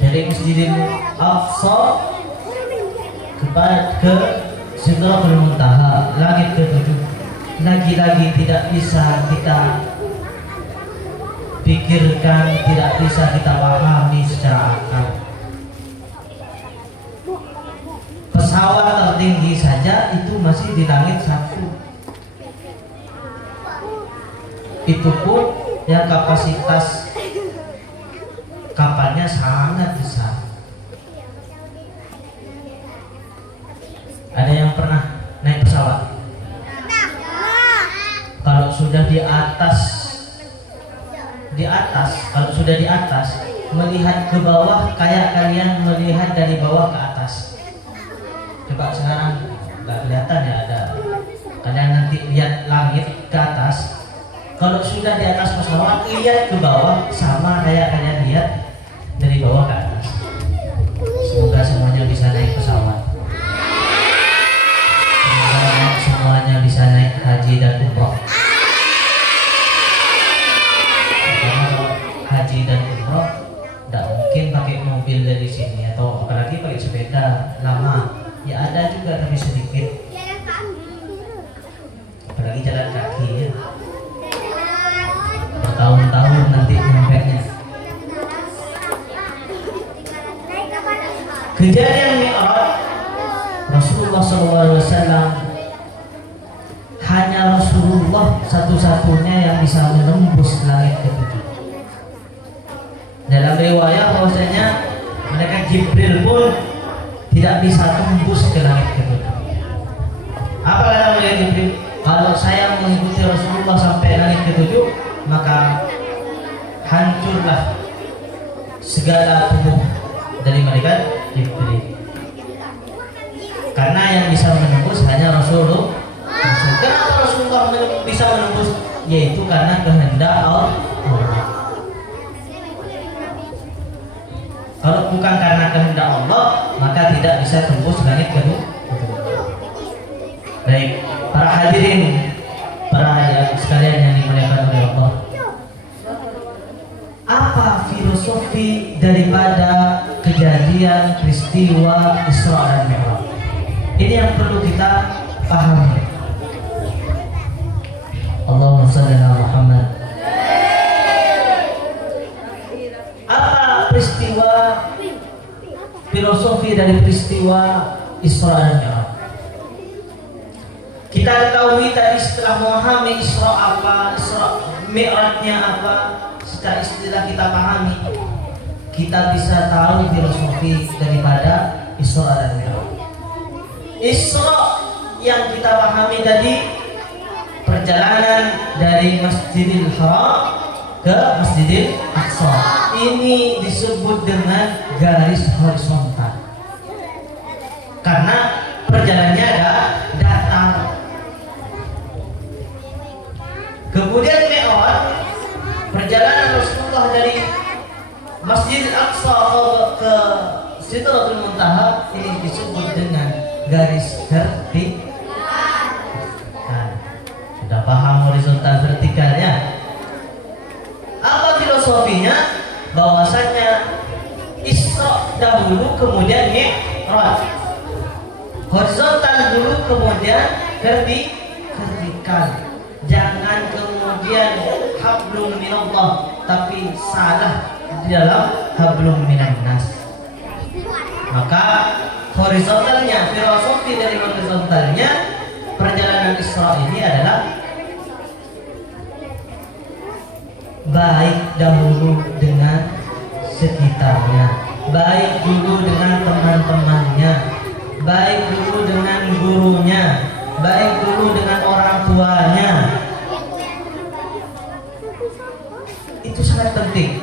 dari Masjidil Aqsa ke Sidratul Muntaha, langit ke-7, lagi-lagi tidak bisa kita pikirkan, tidak bisa kita pahami secara akal. Pesawat tertinggi saja itu masih di langit 1. Itu pun yang kapasitas kapalnya sangat besar. Ada yang pernah naik pesawat? Kalau sudah di atas, kalau sudah di atas, melihat ke bawah kayak kalian melihat dari bawah ke atas. Coba sekarang nggak kelihatan ya, ada. Kalian nanti lihat langit ke atas. Kalau sudah di atas pesawat, lihat ke bawah sama kayak kalian lihat dari bawah ke atas. Semoga semuanya bisa naik pesawat. Semoga semuanya bisa naik haji dan umroh. Karena kalau haji dan umroh tidak mungkin pakai mobil dari sini, atau apalagi pakai sepeda lama. Ya ada juga tapi sedikit. Apalagi jalan kaki ya. Bertahun-tahun nanti nyampenya. Kejadian Mi'raj, Rasulullah SAW hanya Rasulullah satu-satunya yang bisa menembus langit ke-7. Dalam riwayat bahwasanya mereka Jibril pun tidak bisa tembus ke langit ke-7. Apa kata mereka Jibril? Kalau saya mengikuti Rasulullah sampai langit ke-7, maka hancurlah segala tubuh dari mereka Jibril. Karena yang bisa menembus hanya Rasulullah. Kenapa Rasulullah bisa menembus? Yaitu karena kehendak Allah. Kalau bukan karena kehendak Allah, maka tidak bisa tembus langit ke-7. Baik, para hadirin sekalian yang dimuliakan oleh Allah. Apa filosofi daripada kejadian peristiwa Isra dan Mi'raj? Ini yang perlu kita pahami. Allahumma shalli ala Muhammad. Apa filosofi dari peristiwa Isra dan Mi'raj? Kita ketahui tadi setelah memahami Isra apa, Mi'rajnya apa, secara istilah kita pahami, kita bisa tahu filosofi daripada Isra dan Mi'raj. Isra yang kita pahami tadi perjalanan dari Masjidil Haram ke Masjidil Aqsa. Ini disebut dengan garis horizontal. Karena perjalanannya ada datar. Kemudian Mi'raj, perjalanan Rasulullah dari Masjidil Aqsa ke Sidratul Muntaha, ini disebut dengan garis vertikal. Sudah paham horizontal vertikalnya? Apa filosofinya? Bahwasanya Isra dahulu kemudian Mi'raj. Horizontal dulu kemudian vertikal. Jangan kemudian hablum minallah tapi salah di dalam hablum minan nas. Maka horizontalnya, filosofi dari horizontalnya perjalanan Isra ini adalah baik dahulu dengan sekitarnya, baik dulu dengan teman-temannya, baik dulu dengan gurunya, baik dulu dengan orang tuanya. Itu sangat penting.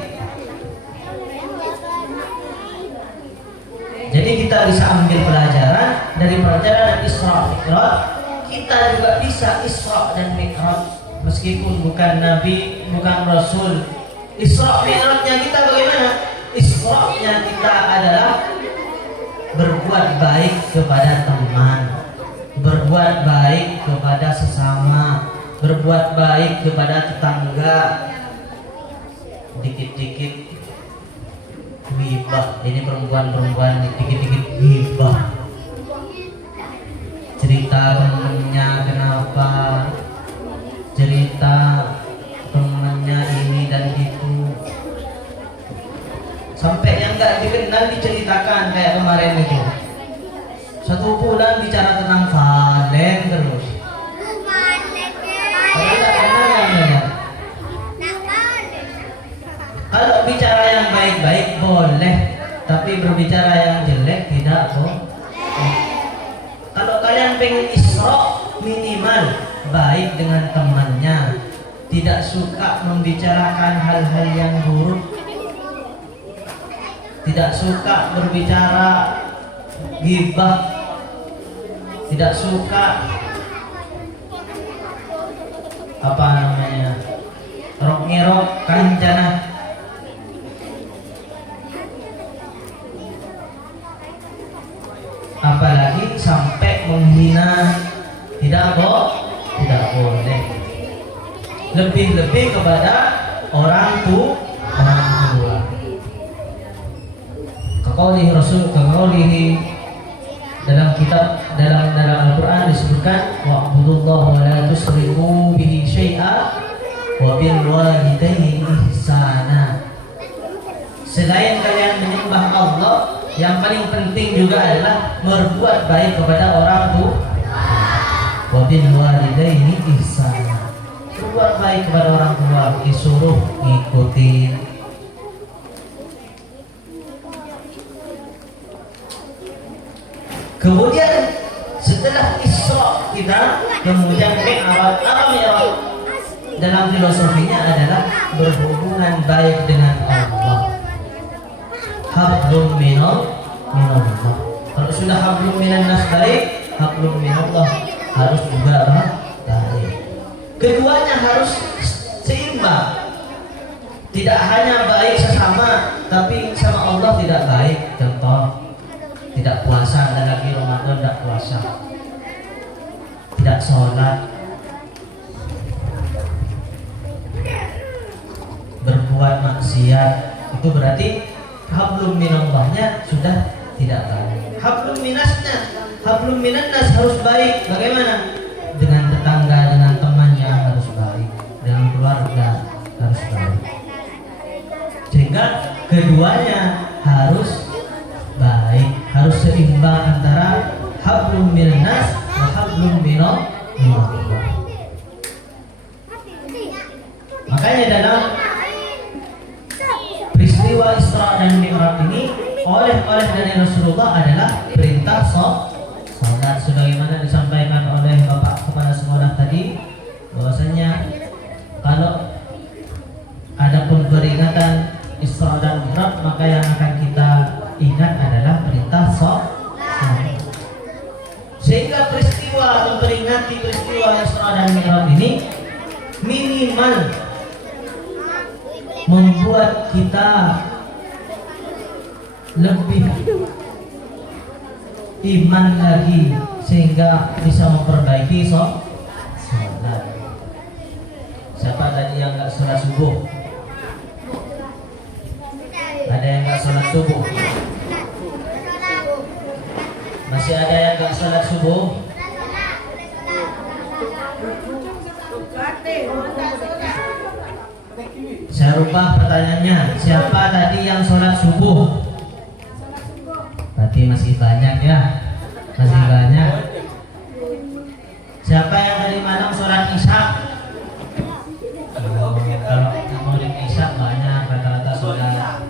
Jadi kita bisa ambil pelajaran dari perjalanan Isra Mi'raj. Kita juga bisa Isra dan Mi'raj meskipun bukan Nabi, bukan Rasul. Isra Mi'rajnya kita bagaimana? Isra-nya kita adalah berbuat baik kepada teman, berbuat baik kepada sesama, berbuat baik kepada tetangga. Dikit-dikit ghibah, ini perempuan-perempuan dikit-dikit ghibah, cerita temennya kenapa, cerita temennya ini dan itu, sampai yang nggak dikenal diceritakan. Kayak kemarin itu 1 bulan bicara tentang Valen terus. Kalau tidak kenal ya. Kalau bicara yang baik-baik boleh, tapi berbicara yang jelek tidak boleh. Kalau kalian pengen Isra, minimal baik dengan temannya, tidak suka membicarakan hal-hal yang buruk, tidak suka berbicara ghibah, tidak suka apa namanya rok-ngerok kancana. Apalagi sampai menghina, tidak boleh. Lebih-lebih kepada orang tua. Kaqaulihi Rasul, kaqaulihi dalam kitab dalam Al-Qur'an disebutkan wa'budullaha wa la tusyriku bihi syai'a wa bil walidayni ihsana. Selain kalian menyembah Allah, yang paling penting juga adalah berbuat baik kepada orang tua. Wa bil walidaini ihsana. Berbuat baik kepada orang tua, disuruh ngikutin. Kemudian setelah Isra kita kemudian Mi'raj. Apa Mi'raj? Dalam filosofinya adalah berhubungan baik dengan Allah. Hablum minallah. Kalau sudah hablum minan nas baik, hablum minallah harus juga baik. Keduanya harus seimbang. Tidak hanya baik sesama, tapi sama Allah tidak baik. Contoh, tidak puasa, ada lagi Ramadan tidak puasa, tidak sholat, berbuat maksiat, itu berarti hablum minallahnya sudah tidak baik. Hablum minannas harus baik. Bagaimana? Dengan tetangga, dengan temannya harus baik, dengan keluarga harus baik. Sehingga keduanya harus baik, harus seimbang antara hablum minannas dan hablum minallah. Makanya dalam peristiwa Isra dan Mi'raj ini oleh dari Rasulullah adalah perintah sholat, sebagaimana disampaikan oleh Bapak Kepala Sekolah tadi. bahwasanya kalau ada pun peringatan Isra dan Mi'raj, maka yang akan kita ingat adalah perintah sholat. Sehingga peristiwa memperingati peristiwa Isra dan Mi'raj ini minimal membuat kita lebih iman lagi sehingga bisa memperbaiki sholat. Siapa tadi yang nggak sholat subuh? Ada yang nggak sholat subuh? Masih ada yang nggak sholat subuh? Saya rubah pertanyaannya. Siapa tadi yang sholat subuh? Berarti masih banyak ya. Masih banyak. Siapa yang tadi malam sholat isya? Kalau maghrib isya banyak, rata-rata sholat.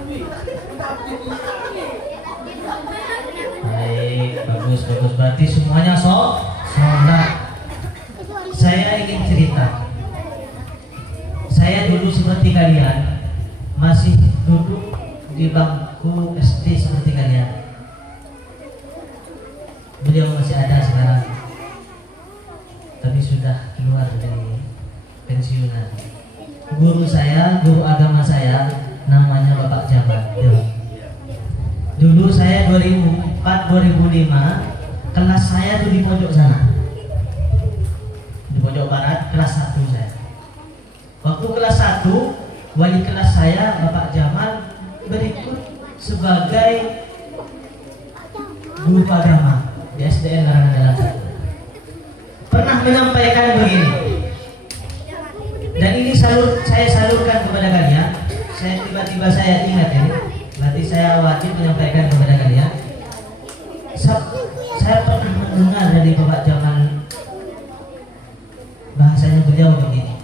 Baik, bagus. Berarti semuanya sholat. Saya ingin cerita. Saya dulu seperti kalian, masih duduk di bangku SD seperti kalian. Beliau masih ada sekarang, tapi sudah keluar dari pensiunan. Guru saya, guru agama saya, namanya Bapak Jamal. Dulu saya 2004-2005, kelas saya tuh di pojok sana, di pojok barat, kelas 1 saya. Waktu kelas 1, wali kelas saya Bapak Jamal berikut sebagai guru agama di SDN Larangan Dalam 1. Pernah menyampaikan begini, dan ini saya salurkan kepada kalian. Tiba-tiba saya ingat ini, berarti saya wajib menyampaikan kepada kalian. Saya pernah mendengar dari Bapak Jamal, bahasanya beliau begini.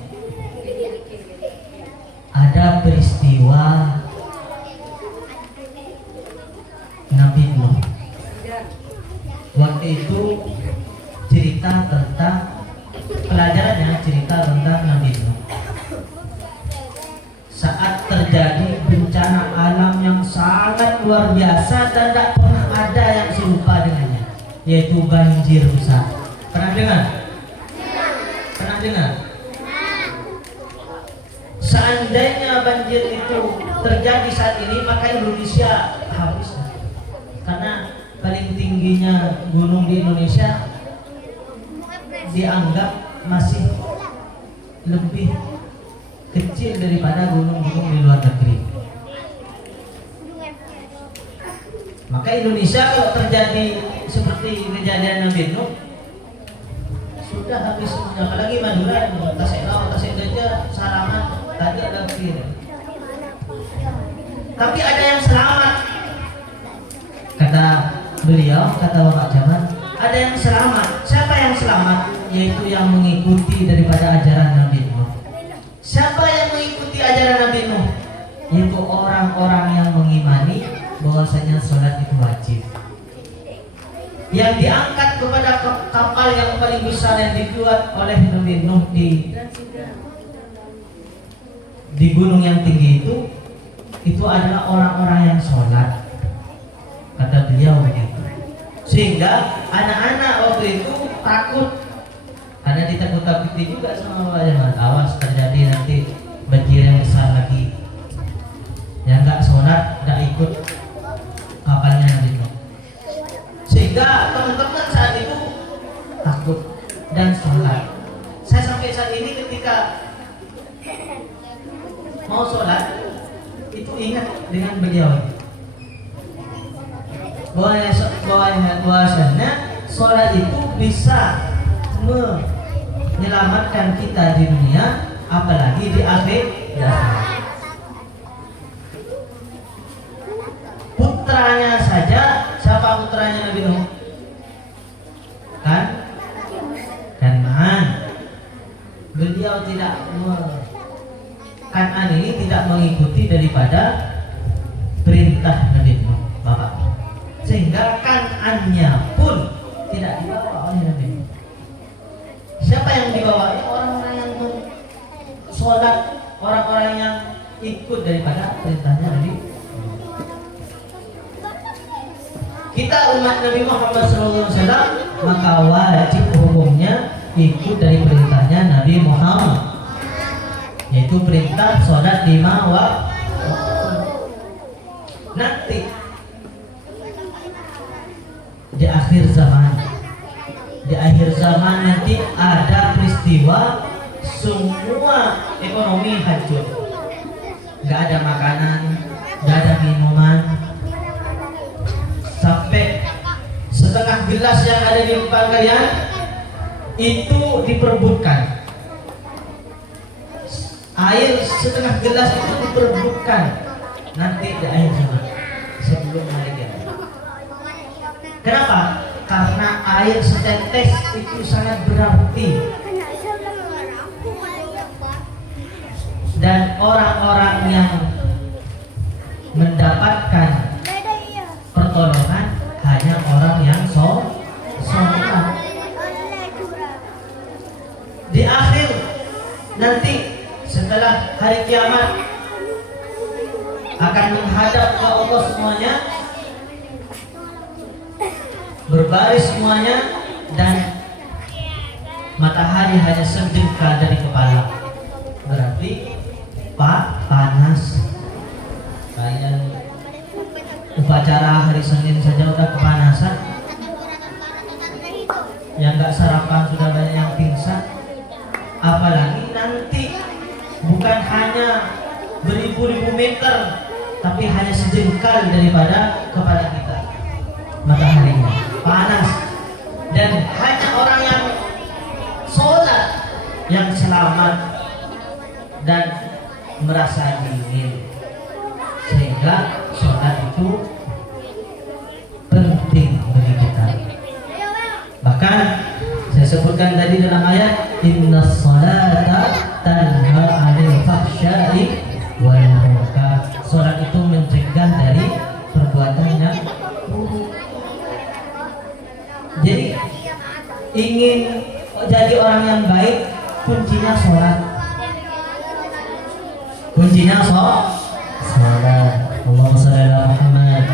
Ada peristiwa Nabi Nuh. Waktu itu cerita tentang, pelajarannya cerita tentang Nabi Nuh. Saat terjadi bencana alam yang sangat luar biasa dan tidak pernah ada yang serupa dengannya, yaitu banjir besar. Pernah dengar? Pernah dengar? Seandainya banjir itu terjadi saat ini, maka Indonesia habis. Karena paling tingginya gunung di Indonesia dianggap masih lebih kecil daripada gunung-gunung di luar negeri. Maka Indonesia kalau terjadi seperti kejadian Nabi Nuh, sudah habis semuanya. Apalagi Madura, Tasik Gajah, Salaman, tadi ada kiri. Tapi ada yang selamat, kata beliau, kata Bapak Jamal, ada yang selamat. Siapa yang selamat? Yaitu yang mengikuti daripada ajaran Nabi Nuh. Siapa yang mengikuti ajaran Nabi Nuh? Yaitu orang-orang yang mengimani bahwasanya sholat itu wajib. Yang diangkat kepada kapal yang paling besar yang dibuat oleh Nabi Nuh di gunung yang tinggi itu adalah orang-orang yang sholat, kata beliau begitu. Sehingga anak-anak waktu itu takut, karena ditakut-takuti juga sama Bapak Jamal. Awas terjadi nanti banjir yang besar lagi, yang nggak sholat, nggak ikut kapalnya Nabi Nuh. Sehingga teman-teman saat itu takut dan sholat. Saya sampai saat ini ketika mau sholat itu ingat dengan beliau bahwasanya sholat itu bisa menyelamatkan kita di dunia, apalagi di akhirat. Putranya saja, siapa putranya Nabi Nuh? Kan'an. Beliau tidak Kan'an ini tidak mengikuti daripada perintah Nabi Nuh, Bapak. Sehingga Kan'annya pun tidak dibawa oleh Nabi Nuh. Siapa yang dibawa? Orang-orang yang ikut daripada perintahnya Nabi. Kita umat Nabi Muhammad SAW maka wajib hukumnya ikut dari perintahnya Nabi Muhammad, yaitu perintah sholat 5 waktu. Nanti di akhir zaman nanti ada peristiwa semua ekonomi hancur, nggak ada makanan, nggak ada minuman, sampai setengah gelas yang ada di depan kalian itu diperebutkan, air setengah gelas itu diperebutkan nanti di akhir zaman sebelum hari kiamat. Kenapa? Karena air setetes itu sangat berarti, dan orang-orang yang mendapatkan pertolongan hanya orang yang sholat. Di akhir nanti setelah hari kiamat akan menghadap ke Allah semuanya, berbaris semuanya, dan matahari hanya sejengkal dari kepala. Berarti panas. Kayak upacara hari Senin saja udah kepanasan, yang nggak sarapan sudah banyak yang pingsan, apalagi nanti bukan hanya beribu-ribu meter, tapi hanya sejengkal daripada kepala kita mataharinya, panas, dan hanya orang yang sholat yang selamat dan merasa dingin. Sehingga sholat itu penting bagi kita. Bahkan saya sebutkan tadi dalam ayat innas sholata tanha 'anil fahsya'i wal munkar. Sholat itu mencegah dari perbuatan yang buruk. Jadi ingin jadi orang yang baik, kuncinya sholat. Kuncinya sholat. Allahumma shalli ala Muhammad.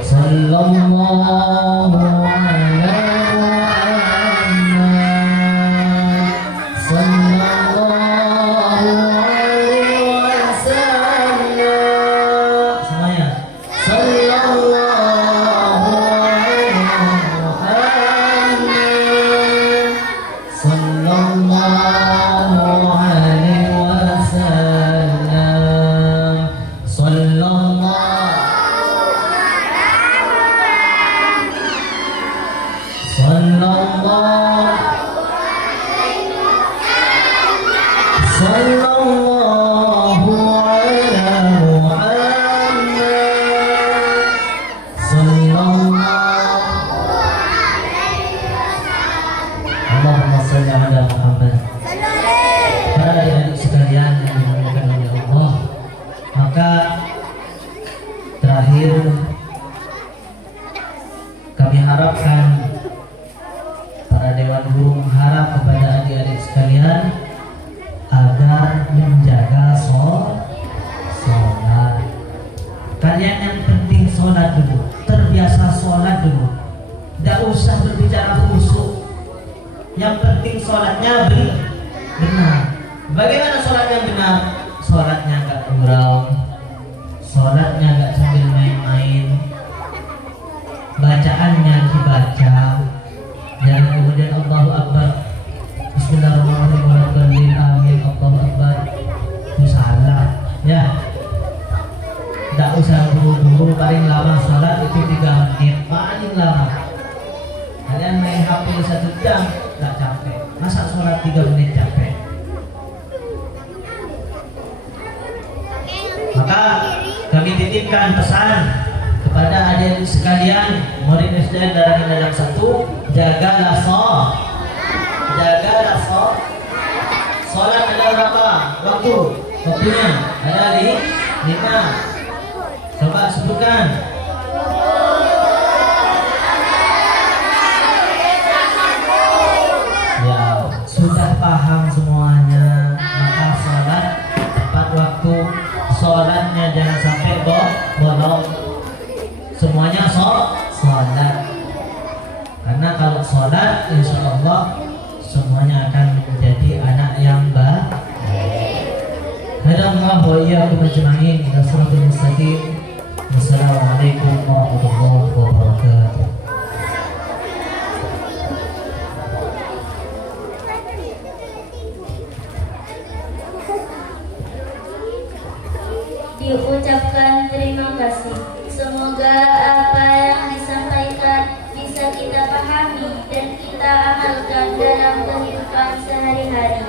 Sallallahu ala Muhammad. Sallallahu alaihi wasallam. Semuanya. Sallallahu alaihi Muhammad. Sallallahu alaihi wasallam. Allahumma shalli ala Muhammad. Para adik-adik sekalian yang dimuliakan oleh Allah, maka terakhir kami harapkan para dewan guru mengharap kepada adik-adik sekalian agar menjaga sholat. Kalian yang penting sholat dulu, terbiasa sholat dulu, tidak usah berbicara khusyuk. Yang penting sholatnya benar. Bagaimana sholat yang benar? Sholatnya nggak gurau, sholatnya nggak sambil main-main, bacaannya dibaca, dan kemudian Allahu Akbar, Bismillahirrahmanirrahim, amin, Allahu Akbar, itu salah ya. Tidak usah buru-buru, paling lama sholat itu 3 menit paling lama. Kalian main HP 1 jam nggak capek, masa sholat 3 menit capek? Maka kami titipkan pesan kepada adik sekalian, murid SDN Darah Indah 1, jagalah sholat ada berapa waktunya? Ada 5. Coba sebutkan. Ya, sudah paham semuanya. Maka sholat tepat waktu, semuanya akan menjadi anak yang baik. Hadallahu wa iyyakum ajma'in ila shiratal mustaqim. Wassalamualaikum warahmatullahi wabarakatuh. Diucapkan terima kasih. Semoga apa yang disampaikan bisa kita pahami dan kita amalkan dalam kehidupan sehari-hari.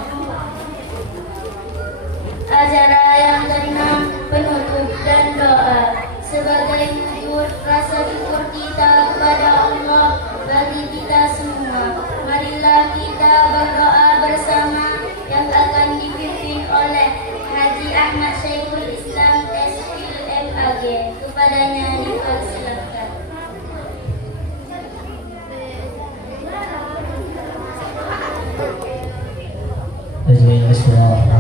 Acara yang keenam, penutup dan doa. Sebagai wujud rasa syukur kita kepada Allah bagi kita semua, marilah kita berdoa bersama yang akan dipimpin oleh Haji Ahmad Syekhul Islam SPMAG. Kepadanya dipersilakan. Bismillahirrahmanirrahim.